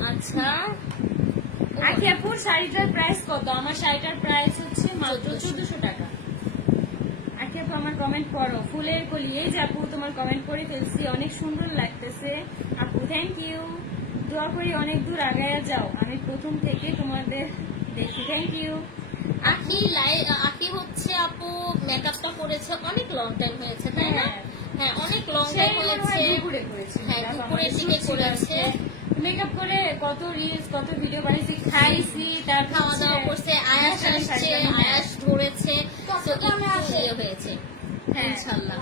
আচ্ছা আখি আপুর শাড়িটার প্রাইস কত? আমার শাড়িটার প্রাইস হচ্ছে মাত্র 1400 টাকা। আখি আপু আমার কমেন্ট পড়ো, ফুলের কলি। এই যে আপু তোমার কমেন্ট করে ফেলছি, অনেক সুন্দর লাগতেছে আপু, থ্যাংক ইউ। দোয়া করি অনেক দূর আগায়া যাও, আমি প্রথম থেকে তোমাদের দেখি, থ্যাংক ইউ। আখি হচ্ছে আপু মেকআপটা করেছে অনেক লং টাইম হয়েছে, তাই না? হ্যাঁ অনেক লং টাইম হয়েছে, হ্যাঁ দুপুরের দিকে করেছে। মেকআপ করে কত রিলস কত ভিডিও বানিয়েছি, খাইছি, তার খাওয়া দাওয়া করছে, আয়াস আসছে, আয়াস ধরেছে, হয়েছে ইনশাল্লাহ।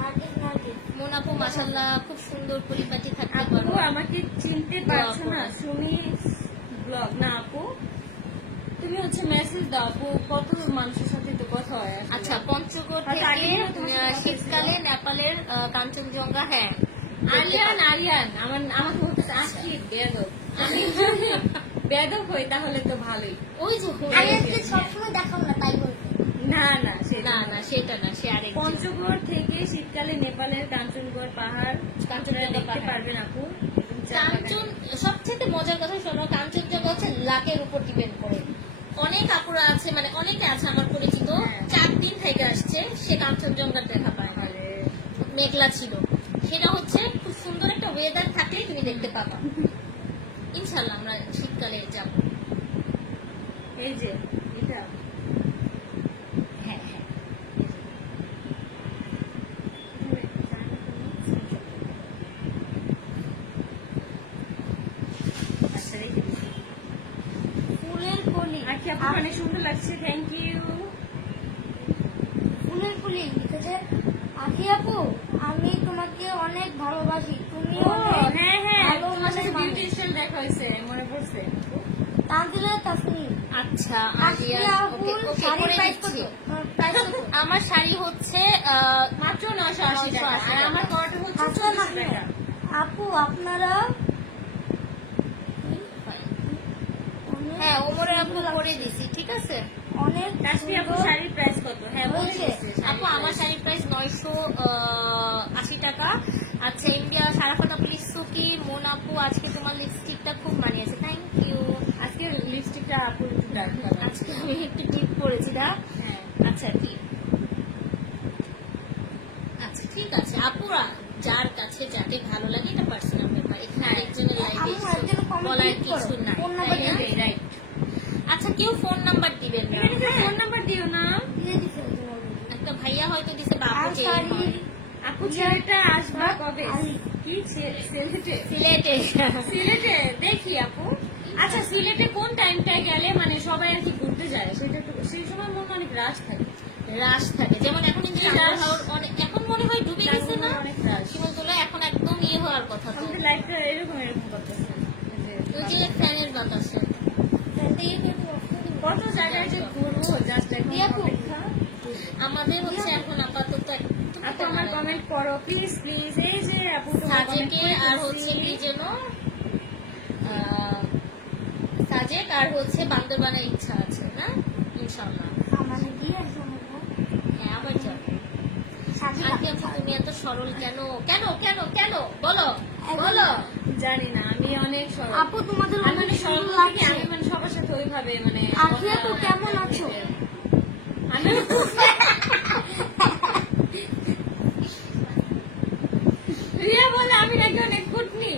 মোনাপু মাশাআল্লাহ খুব সুন্দর পরিপাটি থাকতে আপু পারো। আমাকে চিনতে পারছো না? সুমি ব্লগ না আপু? তুমি হচ্ছে মেসেজ দাও আপু, কত মানুষের সাথে তো কথা হয় আসলে। আচ্ছা, পঞ্চগড় হয়তো আগে থেকে দিনও তোমার সাথে কথা শীতকালে নেপালের কাঞ্চনজঙ্ঘা, হ্যাঁ আরিয়ান আমাকে বলতেছে আজকে বেয়াদব, আমি বেয়াদব হই তাহলে তো ভালোই। ওই যে আমি আজকে সবসময় দেখাবো না তাই বলতে। না না না না সেটা না, সে আরেক পঞ্চগড় থেকে শীতকালে নেপালের কাঞ্চনগড় পাহাড় দেখতে পারবেন আপু। কাঞ্চন সবচেয়ে মজার কথা শোনো, কাঞ্চনজঙ্ঘা হচ্ছে লাকের উপর ডিপেন্ড করে। অনেক আপুরা আছে, মানে অনেকে আছে আমার পরিচিত, 4 দিন থেকে আসছে, সে কাঞ্চনজঙ্ঘার দেখা পায় না, মেঘলা ছিল। সেটা হচ্ছে খুব সুন্দর একটা ওয়েদার থাকলে তুমি দেখতে পাবা। ইনশাল্লাহ আমরা শীতকালে যাব। এই যে এটা হ্যাঁ হ্যাঁ, আচ্ছা রেখে দিচ্ছি। ফুলের কলি, আচ্ছা আপু অনেক সুন্দর লাগছে, থ্যাংক ইউ। ফুলের কলি লিখেছে আখি আপু, আমি তোমাকে অনেক ভালোবাসি, তুমি ও হ্যাঁ হ্যাঁ, ভালো তোমার সাথে মানুষ। বিউটি স্টাইল দেখা হয়েছে, মনে পড়ছে। তানজিলা তাসনিম, আচ্ছা আজকে আলিয়া, আপুর ওকে ওকে শাড়ির করে প্রাইস কত? দিচ্ছি। প্রাইস কত? আমার শাড়ি হচ্ছে মাত্র 980 টাকা, আর আমার কটা হচ্ছে হাসান 40 আহমেদ, টাকা। আপু আপনারা হ্যাঁ ওমরের আপু করে দিছি, ঠিক আছে। অনেক কাশ্মীর আপু সুন্দর শাড়ির প্রাইস কত? হ্যাঁ বলে হয়েছে। দিচ্ছে আপু আমার শাড়ির প্রাইস 980 টাকা। আচ্ছা ইন্ডিয়া সারাফাত আপু সুকি মন আপু, আজকে তোমার লিপস্টিকটা খুব মানিয়েছে, থ্যাংক ইউ। আজকে লিপস্টিকটা আপু একটু ডার্ক কালার। আজকে আমি একটু টিপ পরেছি না। হ্যাঁ আচ্ছা টিপ, আচ্ছা ঠিক আছে আপুরা, যার কাছে যাকে ভালো লাগে এটা পার্সোনাল ব্যাপার, এখানে একজনের লাইফে আমি একজন comment বলার click করো, কিছু নাই, ফোন নাম্বার তাই না? দিবে। রাইট। আচ্ছা কেউ ফোন নাম্বার দিবেন না, এখানে কেউ ফোন নাম্বার দিও না। দিয়ে দিছে তোমার বন্ধু। একটা ভাইয়া হয়তো দিছে বাবু আর শাড়ি আপু ছেলেটা আসবা কবে? কি সিলেটে? সিলেটে। সিলেটে দেখি আপু। আচ্ছা সিলেটে কোন টাইমটায় গেলে মানে সবাই আর কি ঘুরতে যায়, সেটা একটু সেই সময় মনে হয় অনেক রাশ থাকে। রাশ থাকে, যেমন এখন কিন্তু কি রাশ? এখন মনে হয় ডুবে গেছে না অনেক রাশ। শিমুলতলা, এখন একদম ইয়ে হওয়ার কথা তো, আমাদের লাইফটা এরকম করতেছে। ওই যে ফ্যানের বাতাসে। কত জায়গায় যে ঘুরবো জাস্ট এখন অপেক্ষা। আমাদের হচ্ছে এখন আপাতত আপু আমার কমেন্ট করো প্লিজ প্লিজ। এই যে আপু তোমার comment সাজেকে আর হচ্ছে কি যেন সাজেক আর হচ্ছে বান্দরবানের ইচ্ছা আছে না, ইনশাল্লাহ। মানে দিয়ে আসো হ্যাঁ আবার যাবো। সাজি আজকে আপু তুমি এত সরল কেন কেন কেন কেন বলো বলো। জানি না, আমি অনেক সরল। আপু তোমাদের আমি অনেক অনেক সরল সুন্দর লাগছে, লাগছে। আমি মানে সবার সাথে ওইভাবে মানে আখি আপু কেমন আছো? আমি রিয়া বলে আমি নাকি অনেক কুটনি।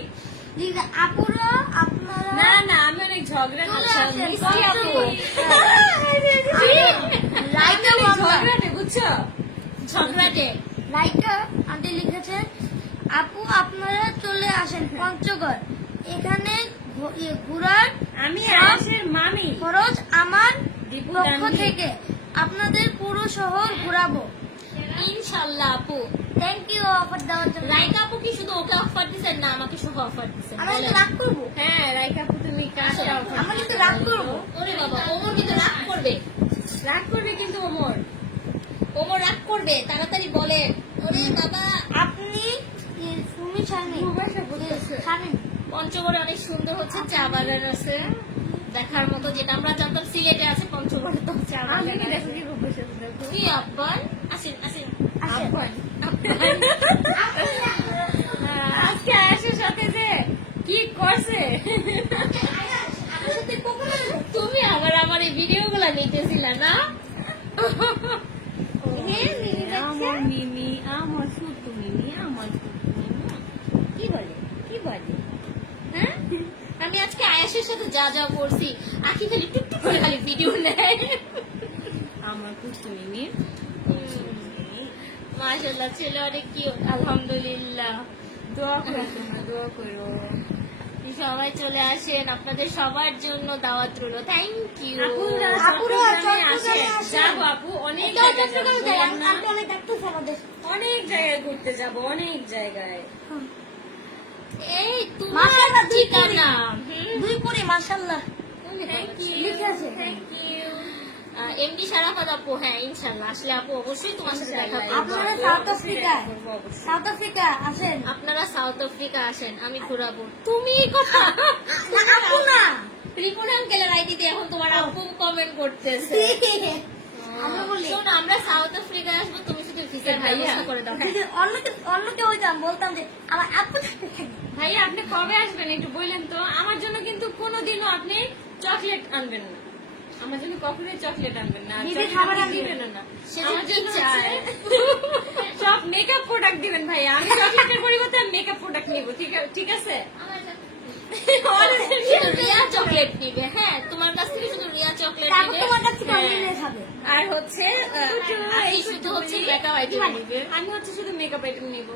দিদা আপুরা আপনারা না না, আমি অনেক ঝগড়া চলে করছি। আসেন, মিষ্টি আপু লাইকা আমি বাবা ঝগড়াটে বুঝছো, ঝগড়াটে। লাইকা আন্টি লিখেছে আপু আপনারা চলে আসেন পঞ্চগড়, এখানে ঘোরার আমি সব আয়েশের মামি খরচ আমার দীপু পক্ষ গান্ধী। থেকে, আপনাদের পুরো শহর ঘোরাবো। ইনশাল্লাহ আপু। থ্যাংক ইউ অফার দেওয়ার জন্য। রাইকা আপু কি শুধু ওকে অফার দিচ্ছেন না আমাকে সহ অফার দিচ্ছেন? আমি কিন্তু রাগ করবো, হ্যাঁ রাইকা আপু তুমি কাজটা আমি কিন্তু রাগ করবো। ওরে বাবা, ওমর কিন্তু রাগ করবে, রাগ করবে কিন্তু ওমর। ওমর রাগ করবে, তাড়াতাড়ি বলেন। ওরে বাবা, আপনি সুমি শারমিন ভাষা বলতেছে। শারমিন পঞ্চগড়ে অনেক সুন্দর হচ্ছে চা বাগান আছে দেখার মতো, যেটা আমরা জানতাম সিলেটে আছে, পঞ্চগড়ে তো চা আমি বাগান দেখো আছে। কি বলতেছে দেখো। কি আব্বান আসেন আসেন। আসেন। আব্বান। আজকে আয়েশের সাথে যে কি করছে, তুমি আবার আমার এই ভিডিও গুলা নিতেছিল না? আমার মিমি, আমার ছোট্ট মিমি, আমার ছোট্ট মিমি। কি বলে কি বলে? হ্যাঁ? আমি আজকে আয়াসের সাথে যা যা করছি, আখি খালি টুকটুক করে খালি ভিডিও নেয়। আমার ছোট্ট মিমি। মাশাআল্লাহ, ছেলে অনেক কিউট, আলহামদুলিল্লাহ। দোয়া করো তোমরা, দোয়া করো। সবাই চলে আসেন, আপনাদের সবার জন্য দাওয়াত রইল, থ্যাংক ইউ। আপুরা আপুরা চট্টগ্রামে আসেন, চট্টগ্রামে আসেন। যাবো আপু অনেক জায়গায় যাবো। অনেক ডাক্তার আমাদের অনেক জায়গায় ঘুরতে যাবো, অনেক জায়গায়। এই তোমার মাশাআল্লাহ, দুই ঠিকানা। দুই পরে মাশাআল্লাহ। তুমি থ্যাংক ইউ লিখেছে। থ্যাংক ইউ এমডি শারাফাত আপু, হ্যাঁ ইনশাল্লাহ আসলে আপু অবশ্যই তোমার সাথে দেখা করবো। আপনারা সাউথ আফ্রিকা সাউথ আফ্রিকা আসেন। আপনারা সাউথ আফ্রিকা আসেন, আমি ঘুরাবো। তুমি কথা আপু না রিপন আঙ্কেলের আইডি দিয়ে এখন তোমার আপু কমেন্ট করতেছে। আমরা বলি শোনো, আমরা সাউথ আফ্রিকা আসবো, তুমি শুধু ভিসার ভাইয়া। ব্যবস্থা করে দাও। যদি অন্য কেউ হইতাম বলতাম যে আমার আপু থাকতে থাকবে। ভাইয়া আপনি কবে আসবেন একটু বললেন তো। আমার জন্য কিন্তু কোনোদিনও আপনি চকলেট আনবেন না, আমার জন্য কখনোই চকলেট আনবেন না, নিজে chocolate খাবার আপনি আনবেন। দিবেন না। সে যে আমার কি জন্য চায়। সব মেকআপ প্রোডাক্ট দিবেন ভাইয়া, আমি চকলেটের পরিবর্তে মেকআপ প্রোডাক্ট নিব, ঠিক আছে? রিয়া চকলেট নিবে, হ্যাঁ তোমার কাছ থেকে শুধু রিয়া চকলেট তারপর নিবে। তোমার কাছ থেকে হ্যাঁ। অনলাইনে খাবে। আর হচ্ছে আমি শুধু হচ্ছে মেকআপ আইটেম নিবে। আমি হচ্ছে শুধু মেকআপ আইটেম নিব।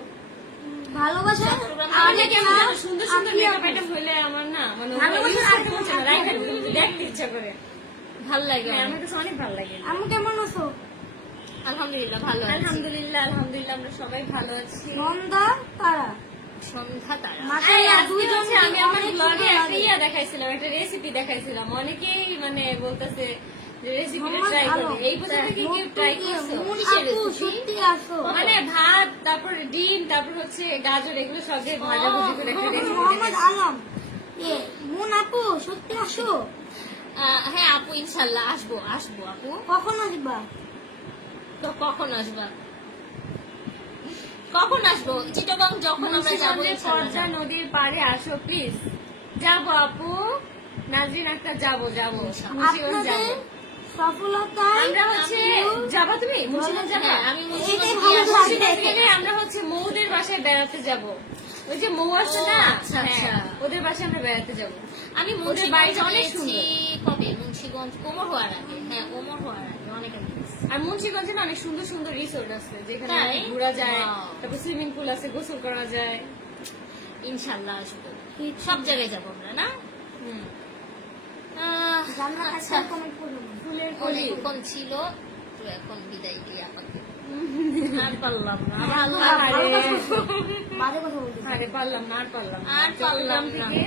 ভালোবাসা অনেক সুন্দর সুন্দর মেকআপ আইটেম হইলে আমার না মানে ভালোবাসার use আর করতে মন চায় না, রাইখা দিতে দেখতে ইচ্ছা করে। ভাল লাগে হ্যাঁ, আমার। আমার কাছে অনেক ভালো লাগে। আম্মু কেমন আছো? আলহামদুলিল্লাহ ভালো আছি। আলহামদুলিল্লাহ আলহামদুলিল্লাহ আমরা সবাই ভালো আছি। নন্দা তারা সন্ধ্যা তারা। এই মাশাআল্লাহ আজকে দুইজন হচ্ছে আমি আমার অনেক ব্লগে সুন্দর একটা লাগে। ইয়া দেখাইছিলাম, একটা রেসিপি দেখাইছিলাম, অনেকেই মানে বলতেছে যে রেসিপিটা মোহাম্মদ ট্রাই আলম। করবে। এই পর্যন্ত কি কেউ ট্রাই করছো? মুন কিসের আপু recipe? সত্যি আসো। মানে ভাত, তারপর ডিম, তারপর হচ্ছে গাজর, এগুলো সব দিয়ে ভাজাভুজি করে একটা রেসিপি মোহাম্মদ আলম মুন আপু সত্যি আসো। হ্যাঁ আপু ইনশাল্লাহ আসবো আসবো আপু। কখন আসবা? তো কখন আসবা? কখন আসবো? চিটাগং যখন আমরা যাবো মুন্সিগঞ্জের ইনশাল্লাহ পদ্মা যাবো। নদীর পাড়ে আসো প্লিজ। যাবো আপু, নাজরিন আক্তার, যাবো যাবো মুন্সিগঞ্জ আপনাদের যাবো। সফলতায় আমরা হচ্ছে যাবা তুমি মুন্সিগঞ্জ যাবা? হ্যাঁ, আমি মুন্সিগঞ্জ এটাই দিয়ে ভালো আসছি। লাগছে। মুন্সিগঞ্জ থেকে আমরা হচ্ছে মৌদের বাসায় বেড়াতে যাব। ওই যে মৌ আছে না, ও, আচ্ছা, আচ্ছা। হ্যাঁ, ওদের বাসায় আমরা বেড়াতে যাব। আমি ওদের মুন্সিগঞ্জ বাড়িটা অনেক গিয়েছি সুন্দর। কবে? মুন্সিগঞ্জ ওমর হওয়ার আগে। হ্যাঁ ওমর হওয়ার আগে অনেক আগে গেছি। আর মুন্সিগঞ্জে না অনেক সুন্দর সুন্দর রিসোর্ট আছে যেখানে তাই? ঘোরা যায়, Wow. তারপর সুইমিং পুল আছে, গোসল করা যায়। ইনশাল্লাহ আসবো, সব জায়গায় যাবো আমরা না। হুম। জান্নাত আচ্ছা, একটা কমেন্ট করুন। ফুলের কলি। অনেকক্ষণ ছিল, তো এখন বিদায় দিই আপাতত। আর পারলাম না। ভালো আরে। বাজে কথা বলছি। আরে পারলাম না, আর পারলাম না। আর পারলাম চট্টগ্রাম না। থেকে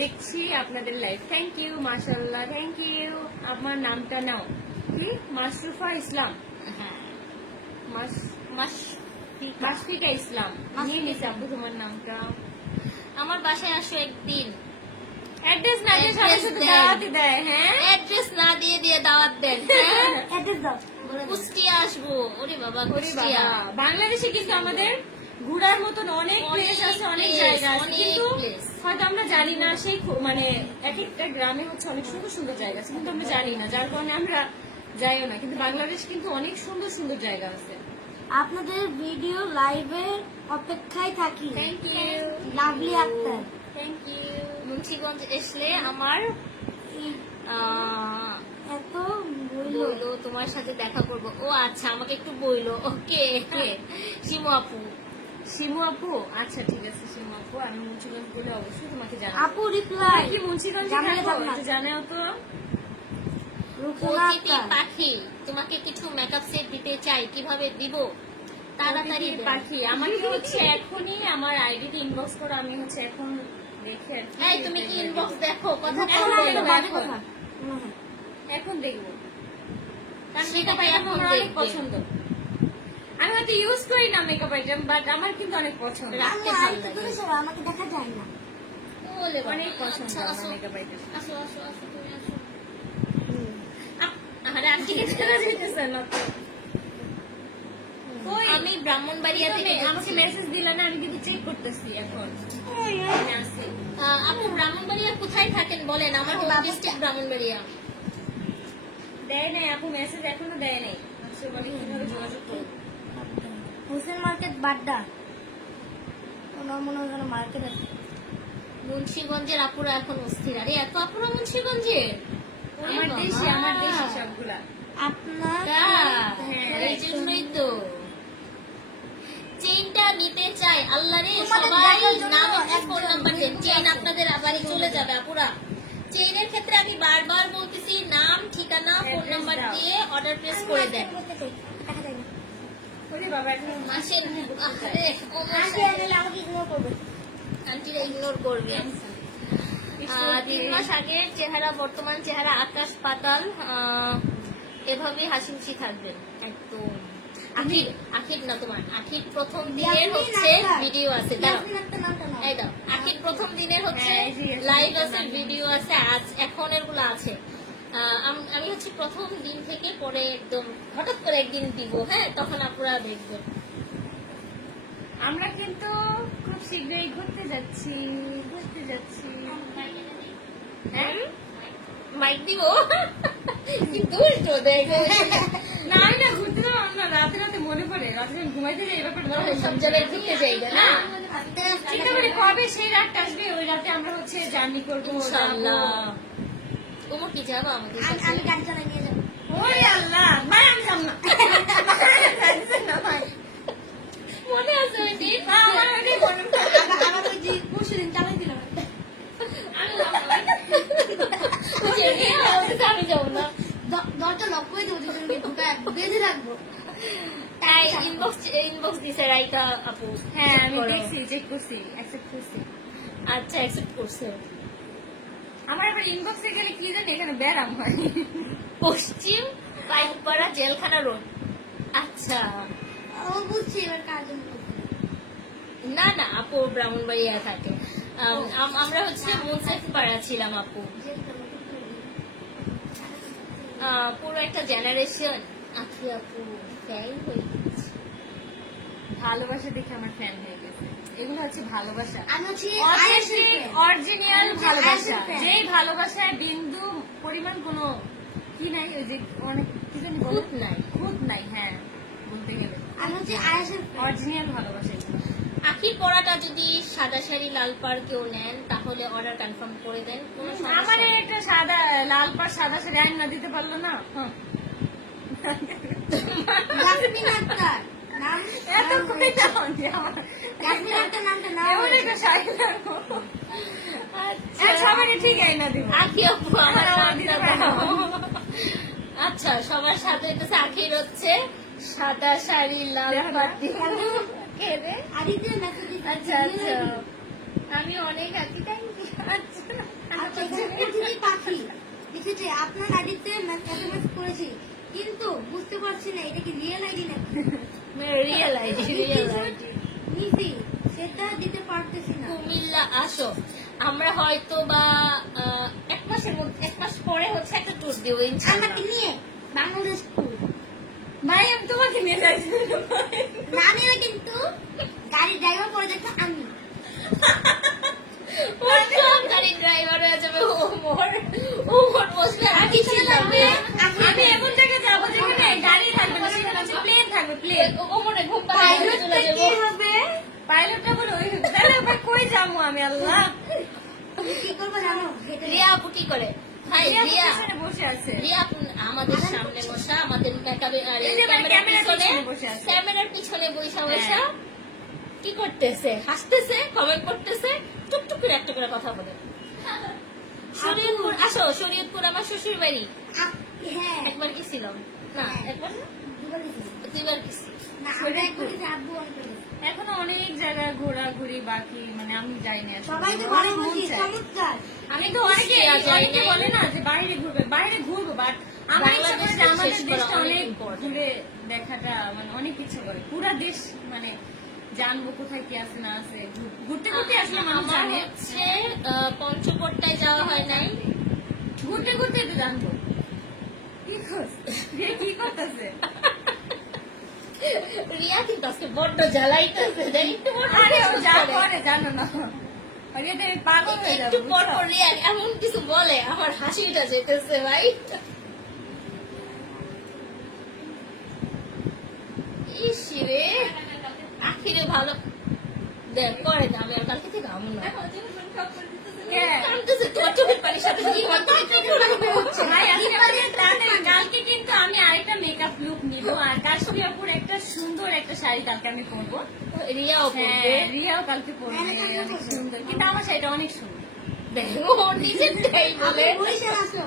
দেখছি আপনাদের লাইভ। থ্যাংক ইউ, মাশাআল্লাহ, থ্যাংক ইউ। আমার নামটা নাও কি? মাশরুফা ইসলাম, হ্যাঁ মাশফিকা ইসলাম। নিয়ে নিছে আপু তোমার নামটা। আমার বাসায় আসো একদিন। অ্যাড্রেস না দিয়ে সবাই Address শুধু দেন। দাওয়াতই দেয়। হ্যাঁ, অ্যাড্রেস না দিয়ে দিয়ে দাওয়াত দেন। হ্যাঁ? অ্যাড্রেস দাও বলে দাও। কুষ্টিয়া আসবো। ওরে বাবা ওরে কুষ্টিয়া। বাবা, বাংলাদেশে কিন্তু আমাদের ঘোরার মতন অনেক প্লেস আছে, অনেক place, জায়গা আছে, অনেক কিন্তু place। হয়তো আমরা জানি না। সেই মানে এক একটা গ্রামে হচ্ছে অনেক সুন্দর সুন্দর জায়গা আছে, কিন্তু আমরা জানি না, যার কারণে আমরা যাইও না। কিন্তু বাংলাদেশ কিন্তু অনেক সুন্দর সুন্দর জায়গা আছে। আপনাদের ভিডিও লাইভের অপেক্ষায় থাকি। Thank you, Lovely Akter. Thank you. Munshiganj আসলে আমার এত বইল বইলো তোমার সাথে দেখা করব। ও আচ্ছা, আমাকে একটু বইলো। ওকে শিমু আপু। শিমু আপু, আচ্ছা ঠিক আছে শিমু আপু, আমি মুন্সিগঞ্জ বলে অবশ্যই তোমাকে জানাবো। আপু রিপ্লাই কি মুন্সিগঞ্জ জানালে জান্নাত। জানাও তো। রুকসানা অতিথি আক্তার। পাখি, তোমাকে কিছু মেকআপ সেট দিতে চাই, কিভাবে দিব? তাড়াতাড়ি অতিথি দেন। পাখি আমাকে হচ্ছে এখনই আমার আইডিতে ইনবক্স করো, আমি হচ্ছে এখন দেখে আর কি। এই তুমি কি ইনবক্স দেখো? কথা এখন বলো। একটা বাজে কথা। এখন দেখবো, কারণ সেটা মেকআপ আইটেম এখন আমার অনেক দেখবে। পছন্দ। আমি হয়তো ইউজ করি না মেকআপ আইটেম, বাট আমার কিন্তু অনেক পছন্দ, রাখতে আম্মু, ভালো আরেকটু লাগে। দূরে সরো, আমাকে দেখা যায় না। ওলে বাবা। অনেক পছন্দ আচ্ছা, আমার আসো। Makeup item. আসো আসো আসো তুমি আসো। আরে আন্টি কে ছেড়ে যেতেছে না তো। কই? আমি ব্রাহ্মণবাড়িয়া থেকে আমাকে যাচ্ছি। মেসেজ দিলে না, আমি কিন্তু চেক করতেছি এখন। আমি আসি। আপু ব্রাহ্মণবাড়িয়া কোথায় থাকেন বলেন? আমার হোম ডিস্ট্রিক্ট ব্রাহ্মণবাড়িয়া। দেয় নাই আপু, মেসেজ এখনো দেয় নাই। আচ্ছা, বলে কিভাবে যোগাযোগ করবো? হোসেন মার্কেট বাড্ডা। ওনার মনে হয় ওখানে মার্কেট আছে। মুন্সিগঞ্জের আপুরা এখন অস্থির। আরে এত আপুরা মুন্সিগঞ্জে? ওরে আমার বাবা। দেশে, আমার দেশে সবগুলা। আপনার তা, হ্যাঁ, এই জন্যই তো চেইনটা নিতে চাই। আল্লাহ রে, তোমাদের সবাই দেখার জন্য নাম একজন ফোন নাম্বার দেন। Facebook চেইন আছে। আপনাদের বাড়ি চলে যাবে আপুরা। চেইনের ক্ষেত্রে আমি বারবার বলতেছি, নাম, ঠিকানা, ফোন Address নাম্বার দাও। দিয়ে অর্ডার প্লেস করে দেন। দেখা যায় না। ওরে বাবা, এখন আসেন। আরে ও আন্টি আসলে আমাকে ইগনোর করবে। আন্টিরা ইগনোর করবে। 3 মাস আগের চেহারা বর্তমান চেহারা আকাশ পাতাল। এভাবে হাসি খুশি থাকবেন একদম। আখির না তোমার আখির প্রথম দিনের হচ্ছে ভিডিও আছে, এই দাও আখির প্রথম দিনের হচ্ছে লাইভ আছে, ভিডিও আছে, আজ এখন এগুলো আছে। আমি হচ্ছে প্রথম দিন থেকে পরে একদম হঠাৎ করে একদিন দিব, হ্যাঁ তখন আপনারা দেখবেন। আমরা কিন্তু খুব শীঘ্রই ঘুরতে যাচ্ছি। হ্যাঁ মাইক দিব কিন্তু না আমি না ঘুরতে যাবো না, রাতে রাতে মনে পড়ে, রাতে যখন ঘুমাইতে যাই এবার সব জায়গায় ঘুরতে যাই না। চিন্তা করি কবে সেই রাতটা আসবে, ওই রাতে আমরা হচ্ছে জার্নি করবো। তোমার কি যাবো আমাদের সাথে? আমি গাড়ি চালাই নিয়ে যাবো। ওরে আল্লাহ ভাই আমি যাব না। মনে আছে ওই দিন? আমার ওইটাই মনে পড়ে। আমার ওই যে পরশুদিন চালাই দিলাম। আমি যাবো না, দরজা লক করে দেবো, বেঁধে রাখবো। তাই ইনবক্স দিছে রাইতা আপু। হ্যাঁ আমি দেখছি, চেক করছি, অ্যাকসেপ্ট করছি। আচ্ছা অ্যাকসেপ্ট করছে। আমার এবার ইনবক্সে গেলে কি জানি এখানে ব্যারাম হয়। পশ্চিম পাইকপাড়া জেলখানা রোড। আচ্ছা ও বুঝছি এবার কার জন্য। না না আপু ব্রাহ্মণবাড়িয়া থাকে। আমরা হচ্ছে মুনসেফ পাড়া ছিলাম আপু। পুরো একটা জেনারেশন আখি আপু ফ্যান হয়ে গেছে। ভালোবাসা দেখে আমার ফ্যান হয়ে গেছে। এগুলো হচ্ছে ভালোবাসা, আমি হচ্ছে অরিজিনাল ভালোবাসা, যেই ভালোবাসায় বিন্দু পরিমাণ কোনো কি নাই, ওই যে অনেক কি জানি খুব নাই, খুব নাই। হ্যাঁ বলতে গেলে আমি হচ্ছে আয়াসের অরিজিনাল ভালোবাসা। আখির পড়াটা যদি সাদা শাড়ি লাল পাড় কেউ নেন তাহলে অর্ডার কনফার্ম করে দেন, কোনো সমস্যা আমার নেই। একটা সাদা লাল পাড় সাদা শাড়ি আইন না দিতে পারলো না। জাসমিন আক্তার নাম এত কইটা হচ্ছে আমার জাসমিন আক্তার নামটা নাও। এমন একটা শাড়ি লাগবো সবাই ঠিক আইনা দিব। আখি আপু আমার আমার দিতে নামটা পারে না। দাও। আচ্ছা সবার সাথে হচ্ছে আখির হচ্ছে সাদা শাড়ি লাল পাড় দিয়ে কেঁদে। আদিত্য মেসেজ দিচ্ছে। আচ্ছা আচ্ছা আমি অনেক আছি, থ্যাংক ইউ। আচ্ছা আচ্ছা পৃথিবী পাখি লিখেছে আপনার আইডিতে এসএমএস করেছি কিন্তু বুঝতে পারছি না এটা কি রিয়েল আইডি নাকি রিয়েল আইডি নিছি সেটা দিতে পারতেছি না। কুমিল্লা আসো, আমরা হয়তো বা 1 মাসের মধ্যে 1 মাস পরে হচ্ছে একটা ট্যুর দিব ইনশাআল্লাহ। আমাকে নিয়ে বাংলাদেশ ট্যুর ভাই আমি তোমাকে নিয়ে যাচ্ছি না নিলে কিন্তু গাড়ি ড্রাইভার করে দেখো আমি। ওর সব গাড়ির ড্রাইভার হয়ে যাবে, ওমর বসবে আগে পিছনে লাগবে আমি এমন জায়গায় যাবো যেখানে গাড়ি থাকবে না, সেখানে হচ্ছে প্লেন থাকবে, প্লেন। ওমরে ঘুম পাইলট চলে কি যাবো। হবে পাইলটটা বলে ওই তাহলে এবার কই যাবো আমি আল্লাহ। তুমি কি করবে জানো রিয়া আপু কি করে? ভাই রিয়া পিছনে বসে আছে। রিয়া আপু আমাদের সামনে বসা, আমাদের এই যে আমার ক্যামেরার পিছনে বসে আছে। ক্যামেরার পিছনে বসা বসা কি করতেছে? হাসতেছে, কমেন্ট করতেছে, টুকটুক করে একটা করে কথা বলে। শরীয়তপুর আসো, শরীয়তপুর আমার শ্বশুর বাড়ি। হ্যাঁ একবার গেছিলাম না, একবার না, দুইবার গেছি। না আমরা একবার কি আব্বু অনেক এখনো অনেক জায়গায় ঘোরাঘুরি বাকি, মানে আমি যাই না। সবাই তো ঘরে বসি চমৎকার। আমি তো অনেকে বলে না যে বাইরে ঘুরবে, বাইরে ঘুরবো, বাট আমার ইচ্ছা করে যে আমাদের দেশটা অনেক ঘুরে দেখাটা, মানে অনেক ইচ্ছা করে পুরা দেশ মানে জানবো কোথায় কি আছে না আছে। ঘুরতে ঘুরতে আসলে মানুষ আমার জানে, হচ্ছে পঞ্চকোটটায় যাওয়া হয় নাই, ঘুরতে ঘুরতে একটু জানবো কি করতেছে। রিয়া কিন্তু আজকে বড্ড জ্বালাইতেছে, একটু আরে ও যা করে জানো না, পাগল হয়ে যাবে। একটু পর পর রিয়া এমন কিছু বলে আমার হাসিটা যেতেছে ভাই। ইস রে আখিরে ভালো দেখ করে না, আমি আর কালকে থেকে আমন না কাঁদতেছে, তোমার চোখের পানির সাথে সাথে আমার চোখের হচ্ছে। ভাই আজকে কালকে কিন্তু আমি আরেকটা মেকআপ লুক নিব, আর কাশ্মীরপুর একটা সুন্দর একটা শাড়ি কালকে আমি পরবো। রিয়াও পড়বে, রিয়াও কালকে পরবে, অনেক সুন্দর, কিন্তু আমার শাড়িটা অনেক সুন্দর। দেখো ওর নিজেরটাই বলে। বরিশাল আসো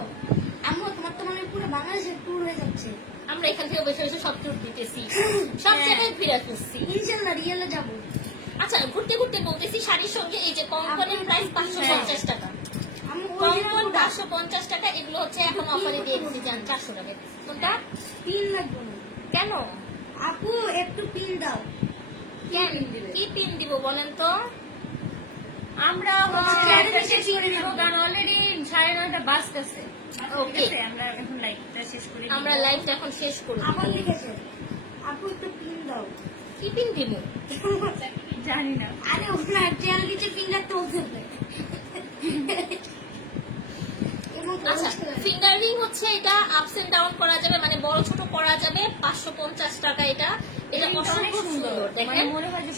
আম্মু, তোমার তো মানে পুরো বাংলাদেশের ট্যুর হয়ে যাচ্ছে। আমরা এখান থেকে বসে বসে সব ট্যুর দিতেছি, সব জায়গায় ফিরে আসছি। ইনশাল্লাহ রিয়েলে যাবো। আচ্ছা ঘুরতে ঘুরতে বলতেছি শাড়ির সঙ্গে এই যে কঙ্কনের প্রাইস 550 টাকা। কমন 550 টাকা, এগুলো হচ্ছে এখন অফারে দিয়ে দিচ্ছি জান 400 টাকা। কোনটা পিন লাগবে না কেন? আপু, একটু পিন দাও। কি পিন দিব বলেন তো? আমরা হচ্ছে একটা শেষ করে দিব, কারণ অলরেডি 9:30 বাজতেছে। ওকে, আমরা এখন লাইভটা শেষ করে আমরা লাইভটা এখন শেষ করব। আবার লিখেছে আপু একটু পিন দাও। কি পিন দিব? জানি না। আরে ওনার চ্যানেল দিতে পিন রাখতে বলতে আচ্ছা, ফিঙ্গার রিং হচ্ছে এটা আপস এন্ড ডাউন করা যাবে, মানে বড় ছোট করা যাবে। 550 টাকা এটা। এটা অনেক সুন্দর, দেখেন মনে হয় যে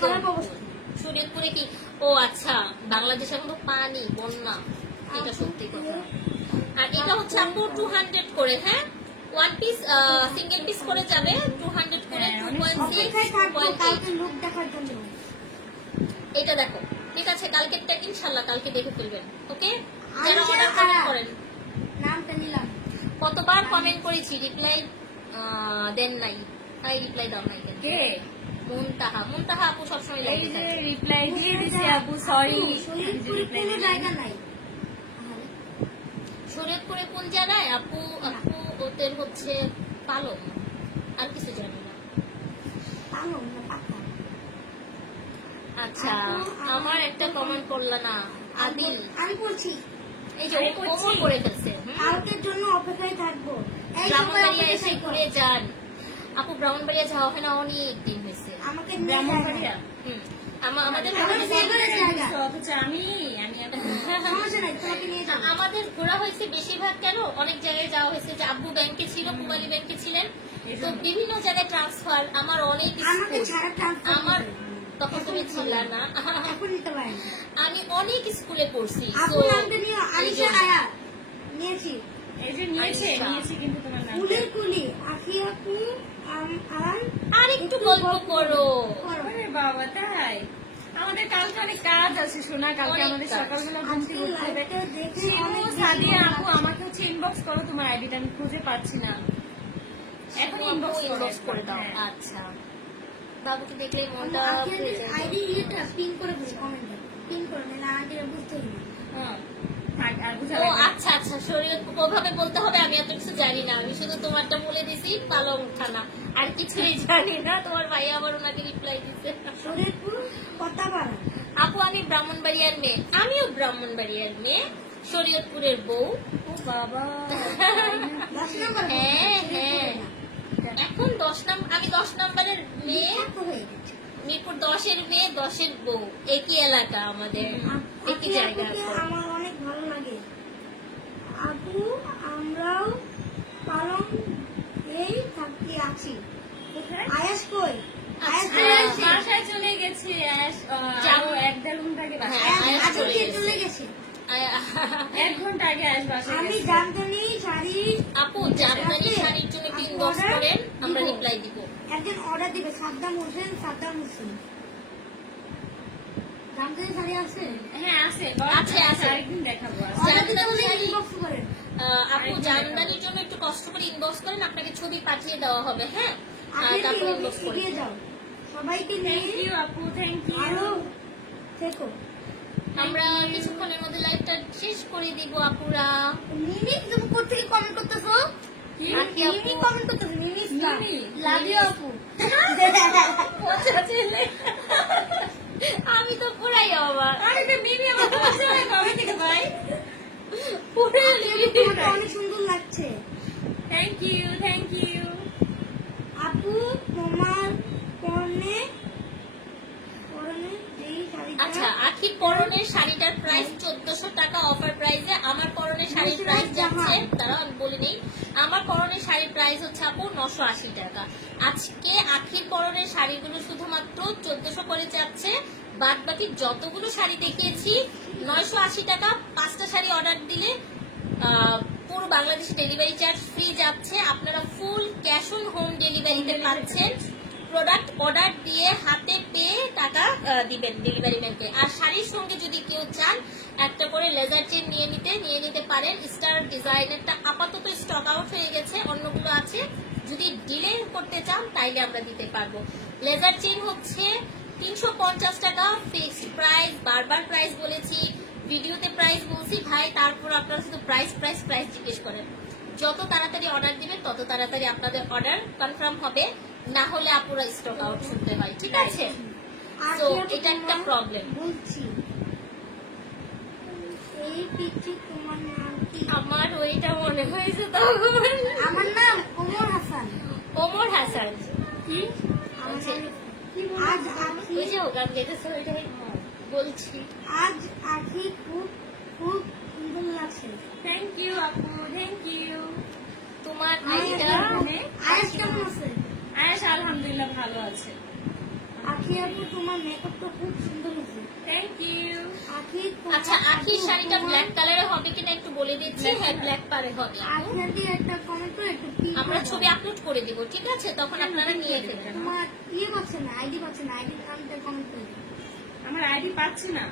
খারাপ অবস্থা। শরীয়তপুরে কি? ও আচ্ছা, বাংলাদেশে এখন তো পানি, বন্যা, এটা সত্যি কথা। আর এটা হচ্ছে আপু 200 করে, হ্যাঁ, ওয়ান পিস সিঙ্গেল পিস করে যাবে 200 করে, 2.6 লোক দেখার জন্য। এটা দেখো, ঠিক আছে, কালকেরটা ইনশাল্লাহ কালকে দেখে ফেলবেন। ওকে, যারা আমি অর্ডার যারা- করেন। নামটা নিলাম। কতবার কমেন্ট করেছি, রিপ্লাই দেন নাই। তাই রিপ্লাই দাও নাই কেন? কে? মুনতাহা আপু সবসময় এই লাইভে যে থাকে। রিপ্লাই দিয়ে দিছি আপু, সরি। শরীরপুরে কোনো জায়গা নাই। শরীয়তপুরে কোন জায়গায় আপু? আপু ওদের হচ্ছে পালং, আর কিছু জানি না। পালো না পাতা। আচ্ছা, আপু, আমার একটা কমেন্ট করলা না, আদিল। আমি পড়ছি। এই যে আমি ও করছি। কোমর করে ফেলছে। কালকের জন্য অপেক্ষায় থাকবো। এই সবাই ব্রাহ্মণবাড়িয়া এসে অপেক্ষায় ঘুরে যান। আপু ব্রাহ্মণবাড়িয়া যাওয়া হয় না অনেক দিন হয়েছে। আমাকে নিয়ে ব্রাহ্মণবাড়িয়া? যাবে। আমাদের আমার favorite জায়গা। অথচ আমি এখন সমস্যা নাই, তোমাকে নিয়ে যাবো। আমাদের ঘোরা হয়েছে বেশিরভাগ, কেন অনেক জায়গায় যাওয়া হয়েছে, যে আব্বু ব্যাংকে ছিল, পুবালি ব্যাংকে ছিলেন, তো বিভিন্ন জায়গায় ট্রান্সফার। আমার অনেক আমাকে স্কুল, ছাড়া ট্রান্সফার আমার তখন তুমি ছিল না, এখন নিতে পারেন। আমি অনেক স্কুলে পড়ছি। আপু So, নামটা নিয়ে এই আলিশা জন্য। আয়া নিয়েছি। এই যে নিয়েছি কিন্তু তোমার নাম কুলের কুলি আখি আপু আর একটু গল্প করো। আরে বাবা, তাই? আমাদের কালকে অনেক কাজ আছে শোনা, কালকে অনেক আমাদের কাজ। সকালবেলা ঘুম থেকে উঠতে হবে। লাইভটা দেখে শিমু, অনেক সাদিয়া আপু আমাকে হচ্ছে ইনবক্স করো, তোমার আইডিটা আমি খুঁজে পাচ্ছি না। এখন ইনবক্স করে দাও। আচ্ছা, বাবুকে দেখলে মনটা ভরে যায়। আইডি ইয়েটা পিন করে দিই, কমেন্টে পিন করে না আইডিটা বুঝতে হবে না। হ্যাঁ, থাক, আর বুঝা ও লাগবে না। আচ্ছা আচ্ছা, শরীয়ত ওভাবে বলতে হবে, আমি এত কিছু জানি না। আমি শুধু তোমারটা বলে দিছি, পালং থানা, আর কিছুই জানি না। তোমার ভাই আবার ওনাকে রিপ্লাই দিচ্ছে। শরীরপুর কতাপাড়া। আপু আমি ব্রাহ্মণবাড়িয়ার মেয়ে। আমিও ব্রাহ্মণবাড়িয়ার মেয়ে, শরীয়তপুরের বউ। ও বাবা, 10 নম্বর হ্যাঁ হ্যাঁ, এখন 10 নম্বর, আমি 10 নম্বরের মেয়ে, এত হয়ে গেছে। মিরপুর 10-এর মেয়ে, 10-এর বউ। একই এলাকা আমাদের, একই আপু, জায়গা। আপুকে আমার অনেক ভালো লাগে। আপু আমরাও পালং এই থাকি আছি। কোথায়? আয়াস কই? আয়াস আচ্ছা, চলে গেছে। বাসায় চলে গেছি, যাবো। আরো 1-1.5 ঘন্টা আগে বাসায়। হ্যাঁ, আয়াস আয়াস চলে আজকে গেছে। চলে গেছে। 1 ঘন্টা আগে বাসায় আমি গেছি। জামদানি শাড়ি আপু জামদানি শাড়ির জন্য একটু ইনবক্স করেন, আমরা রিপ্লাই দিব। একজন অর্ডার দিবে, সাদ্দাম হোসেন। জামদানি শাড়ি আছে? হ্যাঁ, আছে। আছে, আছে। আরেকদিন দেখাবো। আছে। অর্ডার দিতে জামদানি হলে শাড়ি। ইনবক্স করেন। আপু জামদানির জন্য একটু কষ্ট করে ইনবক্স করেন, আপনাকে ছবি পাঠিয়ে দেওয়া হবে। হ্যাঁ, আপনি তারপর কি ইনবক্স করে এগিয়ে যাও, সবাইকে নিয়ে থ্যাংক ইউ আপু, থ্যাংক আরো ইউ। থেকো। আমরা কিছুক্ষণের মধ্যে লাইভটা শেষ করে দিব আপুরা। মিমি তুমি কোথেকে কমেন্ট করতেছো? আখি আপু। মিমি কমেন্ট করতেছো। মিমি ইসলাম। মিমি। লাভ ইউ আপু। পচা ছেলে। আমি তো পুরাই অবাক, আরে তো মিমি আমার তোমার সঙ্গে কবে থেকে ভাই? পুরাই তোমাকে অনেক সুন্দর লাগছে। Thank you, thank you. আপু তোমার পরনে এই শাড়িটা আচ্ছা, আখির পরনের শাড়িটার প্রাইস 1400 টাকা অফার প্রাইসে। আমার পরনের শাড়ির প্রাইস যাচ্ছে, তারা আমি বলি নেই, আমার পরনের শাড়ির প্রাইস হচ্ছে আপু 980 টাকা। আজকে আখির পরনের শাড়িগুলো শুধুমাত্র 1400 করে যাচ্ছে। বাদ বাকি যতগুলো শাড়ি দেখিয়েছি 980 টাকা। 5টা শাড়ি অর্ডার দিলে পুরো বাংলাদেশে ডেলিভারি চার্জ ফ্রি যাচ্ছে। আপনারা ফুল ক্যাশ অন হোম ডেলিভারিতে পাচ্ছেন। প্রোডাক্ট অর্ডার দিয়ে হাতে পেয়ে টাকা দিবেন ডেলিভারি ম্যানকে। আর শাড়ির সঙ্গে যদি কেউ চান একটা করে লেজার চেন নিয়ে নিতে পারেন। স্টার ডিজাইনেরটা আপাতত স্টক আউট হয়ে গেছে, অন্যগুলো আছে। যদি ডিলে করতে চান তাইলে আমরা দিতে পারবো। লেজার চেন হচ্ছে 350 টাকা ফিক্সড প্রাইস, বারবার প্রাইস বলেছি। ভিডিওতে প্রাইস বলছি ভাই, তারপর আপনারা শুধু প্রাইস প্রাইস প্রাইস জিজ্ঞেস করেন। যত তাড়াতাড়ি অর্ডার দিবেন তত তাড়াতাড়ি আপনাদের অর্ডার কনফার্ম হবে, না হলে আপুরা স্টক আউট শুনতে হয়, ঠিক আছে? তো এটা একটা প্রবলেম। বলছি এই পিচ্ছি তোমার নাম কি? আমার ওইটা মনে হয়েছে তখন। আমার নাম ওমর হাসান। ওমর হাসান কি আচ্ছা, আজ আখি ওই যে ও গান গেতেছে ওইটাই বলছি। আজ আখি খুব খুব সুন্দর লাগছে। থ্যাংক ইউ আপু, থ্যাংক ইউ। তোমার আয়াস এটা আয়াস কেমন আছে? আয়েশ আলহামদুলিল্লাহ ভালো আছে। আখি আপু তোমার মেকআপটা খুব সুন্দর হয়েছে। Thank you. আখি আচ্ছা, আখির শাড়িটা ব্ল্যাক কালারে হবে কিনা একটু বলে দিচ্ছি। হ্যাঁ, ব্ল্যাক পারে হবে। আখি আন্টি একটা কমেন্ট করে একটু পিন আমরা ছবি আপলোড করে দিব, ঠিক আছে? তখন আপনারা নিয়ে ফেলবেন। তোমার পাচ্ছে না, আইডি পাচ্ছে না, আইডি নামটা কমেন্ট করে দিন। আমার আইডি পাচ্ছি না,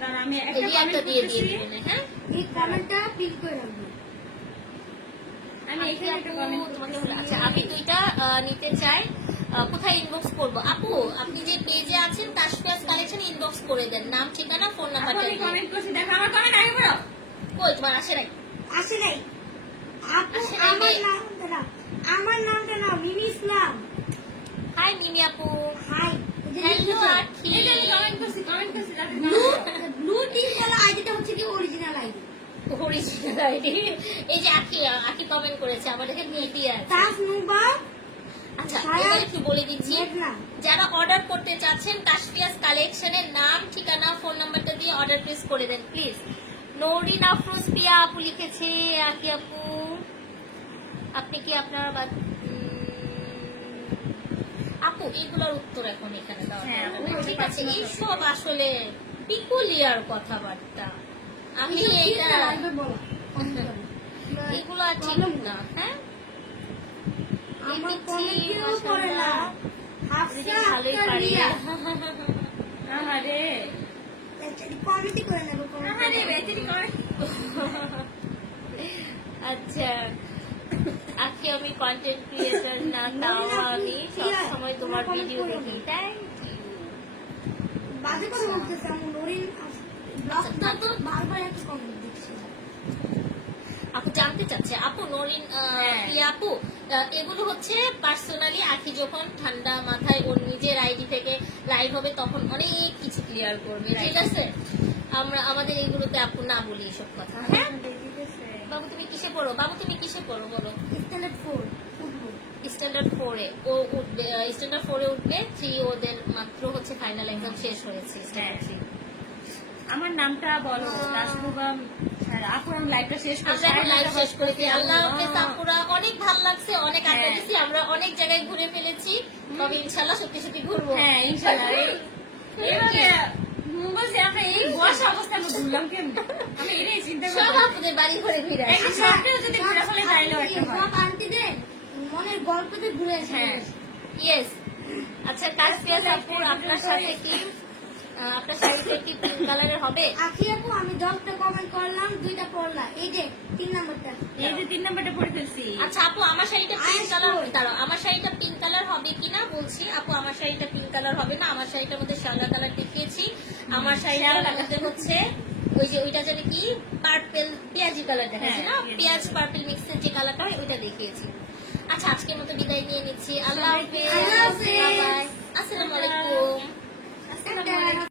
দাঁড়া আমি একটা এই একটা কমেন্ট দিয়ে করতেছি। দিবেন। হ্যাঁ, এই কমেন্টটা পিন করে রাখবেন। আমি এখানে একটা কমেন্ট তোমাকে করতেছি। আচ্ছা, আমি দুইটা নিতে চাই। কোথায় ইনবক্স করবো? আপু আপনি যে পেজে আছেন তাশফিয়াস কালেকশন ইনবক্স করে দেন, নাম ঠিকানা ফোন আপু নাম্বারটা আমি দিয়ে। কমেন্ট করছি, দেখো আমার কমেন্ট আগে বলো। কই তোমার আসে নাই? আসে নাই আপু, আসে নাই আমার রে। নামটা না, আমার নামটা না মিমি ইসলাম। হাই মিমি আপু। হাই হ্যালো আখি। এই যে আমি কমেন্ট করছি, তাতে ব্লু ব্লু টিম বলা আইডিটা হচ্ছে কি অরিজিনাল আইডি। Original ID. এই যে আখি আখি কমেন্ট করেছে, আমার কাছে মিডিয়া আছে। তাজ নুবা আচ্ছা, সারা এবার একটু বলে দিচ্ছি। মেঘনা। যারা অর্ডার করতে চাচ্ছেন তাশফিয়াস কালেকশনের নাম ঠিকানা ফোন নাম্বারটা দিয়ে অর্ডার প্লেস করে দেন প্লিজ। নৌরিন আফরোজ প্রিয়া আপু লিখেছে, আকি আপু আপনি কি আপনার আপু এগুলোর উত্তর এখন এখানে দেওয়া হ্যাঁ, যাবে না, ওই ঠিক আছে? প্রশ্ন এইসব আসলে পিকুলিয়ার কথাবার্তা, আমি এটা লাইভে বলা এগুলো আর ঠিক না। হ্যাঁ, আমার দেখছি, কমেন্ট কেউ করে না। হাফসা ভালোই আক্তার পারি। রিয়া আমারে কমেন্টই করে নেবো আমারে বেচারি কমেন্ট। আচ্ছা আজকে আমি কন্টেন্ট ক্রিয়েটর না, তাও আমি সবসময় তোমার ভিডিও দেখি। Thank you. বাজে কথা বলতেছে আমি নরিন না তো। বারবার একটা কমেন্ট দিচ্ছি। আপু জানতে চাচ্ছে, আপু নরিন প্রিয়া আপু এগুলো হচ্ছে পার্সোনালি আখি যখন ঠান্ডা মাথায় ওর নিজের আইডি থেকে লাইভ হবে তখন অনেক কিছু ক্লিয়ার করবে, ঠিক আছে? আমরা আমাদের এইগুলোতে আপু না বলি এসব কথা। হ্যাঁ বাবু তুমি কিসে পড়ো? বাবু তুমি কিসে পড়ো বলো? Standard 4 football. স্ট্যান্ডার্ড 4-এ ও উঠবে, স্ট্যান্ডার্ড 4-এ উঠবে। 3 ওদের মাত্র হচ্ছে ফাইনাল এক্সাম শেষ হয়েছে। স্ট্যান্ডার্ড 3 আমার নামটা বলো। তাসনুবা আপু আমি লাইভটা শেষ করছি। আমরা এখন লাইভ শেষ করেছি। আল্লাহ হাফেজ আপুরা, অনেক ভালো লাগছে, অনেক আড্ডা দিছি, আমরা অনেক জায়গায় ঘুরে ফেলেছি। তবে ইনশাআল্লাহ সত্যি সত্যি ঘুরবো। হ্যাঁ ইনশাআল্লাহ। এইভাবে বলছি আমরা এই বসা অবস্থায় আমরা ঘুরলাম কেমনে? আমি এটাই চিন্তা সব করি। আপুদের বাড়ি ঘুরে ফিরে আসি। একটা সপ্তাহে যদি ঘুরে ফেলে তাইলেও একটা হয়। সব আন্টিদের মনের গল্পতে ঘুরে আসে। হ্যাঁ। ইয়েস। আচ্ছা তাসফিয়াস আপু আপনার সাথে কি আপনার শাড়িটা কি পিঙ্ক কালারের হবে? আখি আপু আমি 10টা কমেন্ট করলাম, 2টা পড়লাম। এই যে 3 নাম্বারটা। এই যে 3 নাম্বারটা পড়ে ফেলছি। আচ্ছা আপু আমার শাড়িটা পিঙ্ক আয়েশ কালার, কই? দাঁড়াও, আমার শাড়িটা পিঙ্ক কালার হবে কিনা বলছি। আপু আমার শাড়িটা পিঙ্ক কালার হবে না, আমার শাড়িটার মধ্যে সাদা কালার দেখিয়েছি। আমার শাড়িটার মধ্যে হচ্ছে ওই যে ওইটা যেন কি পার্পল পেঁয়াজি কালার দেখাচ্ছি না, হ্যাঁ, পেঁয়াজ পার্পল মিক্সের যে কালারটা হয় ওইটা দেখিয়েছি। আচ্ছা আজকের মতো বিদায় নিয়ে নিচ্ছি। আল্লাহ হাফেজ। আল্লাহ হাফেজ।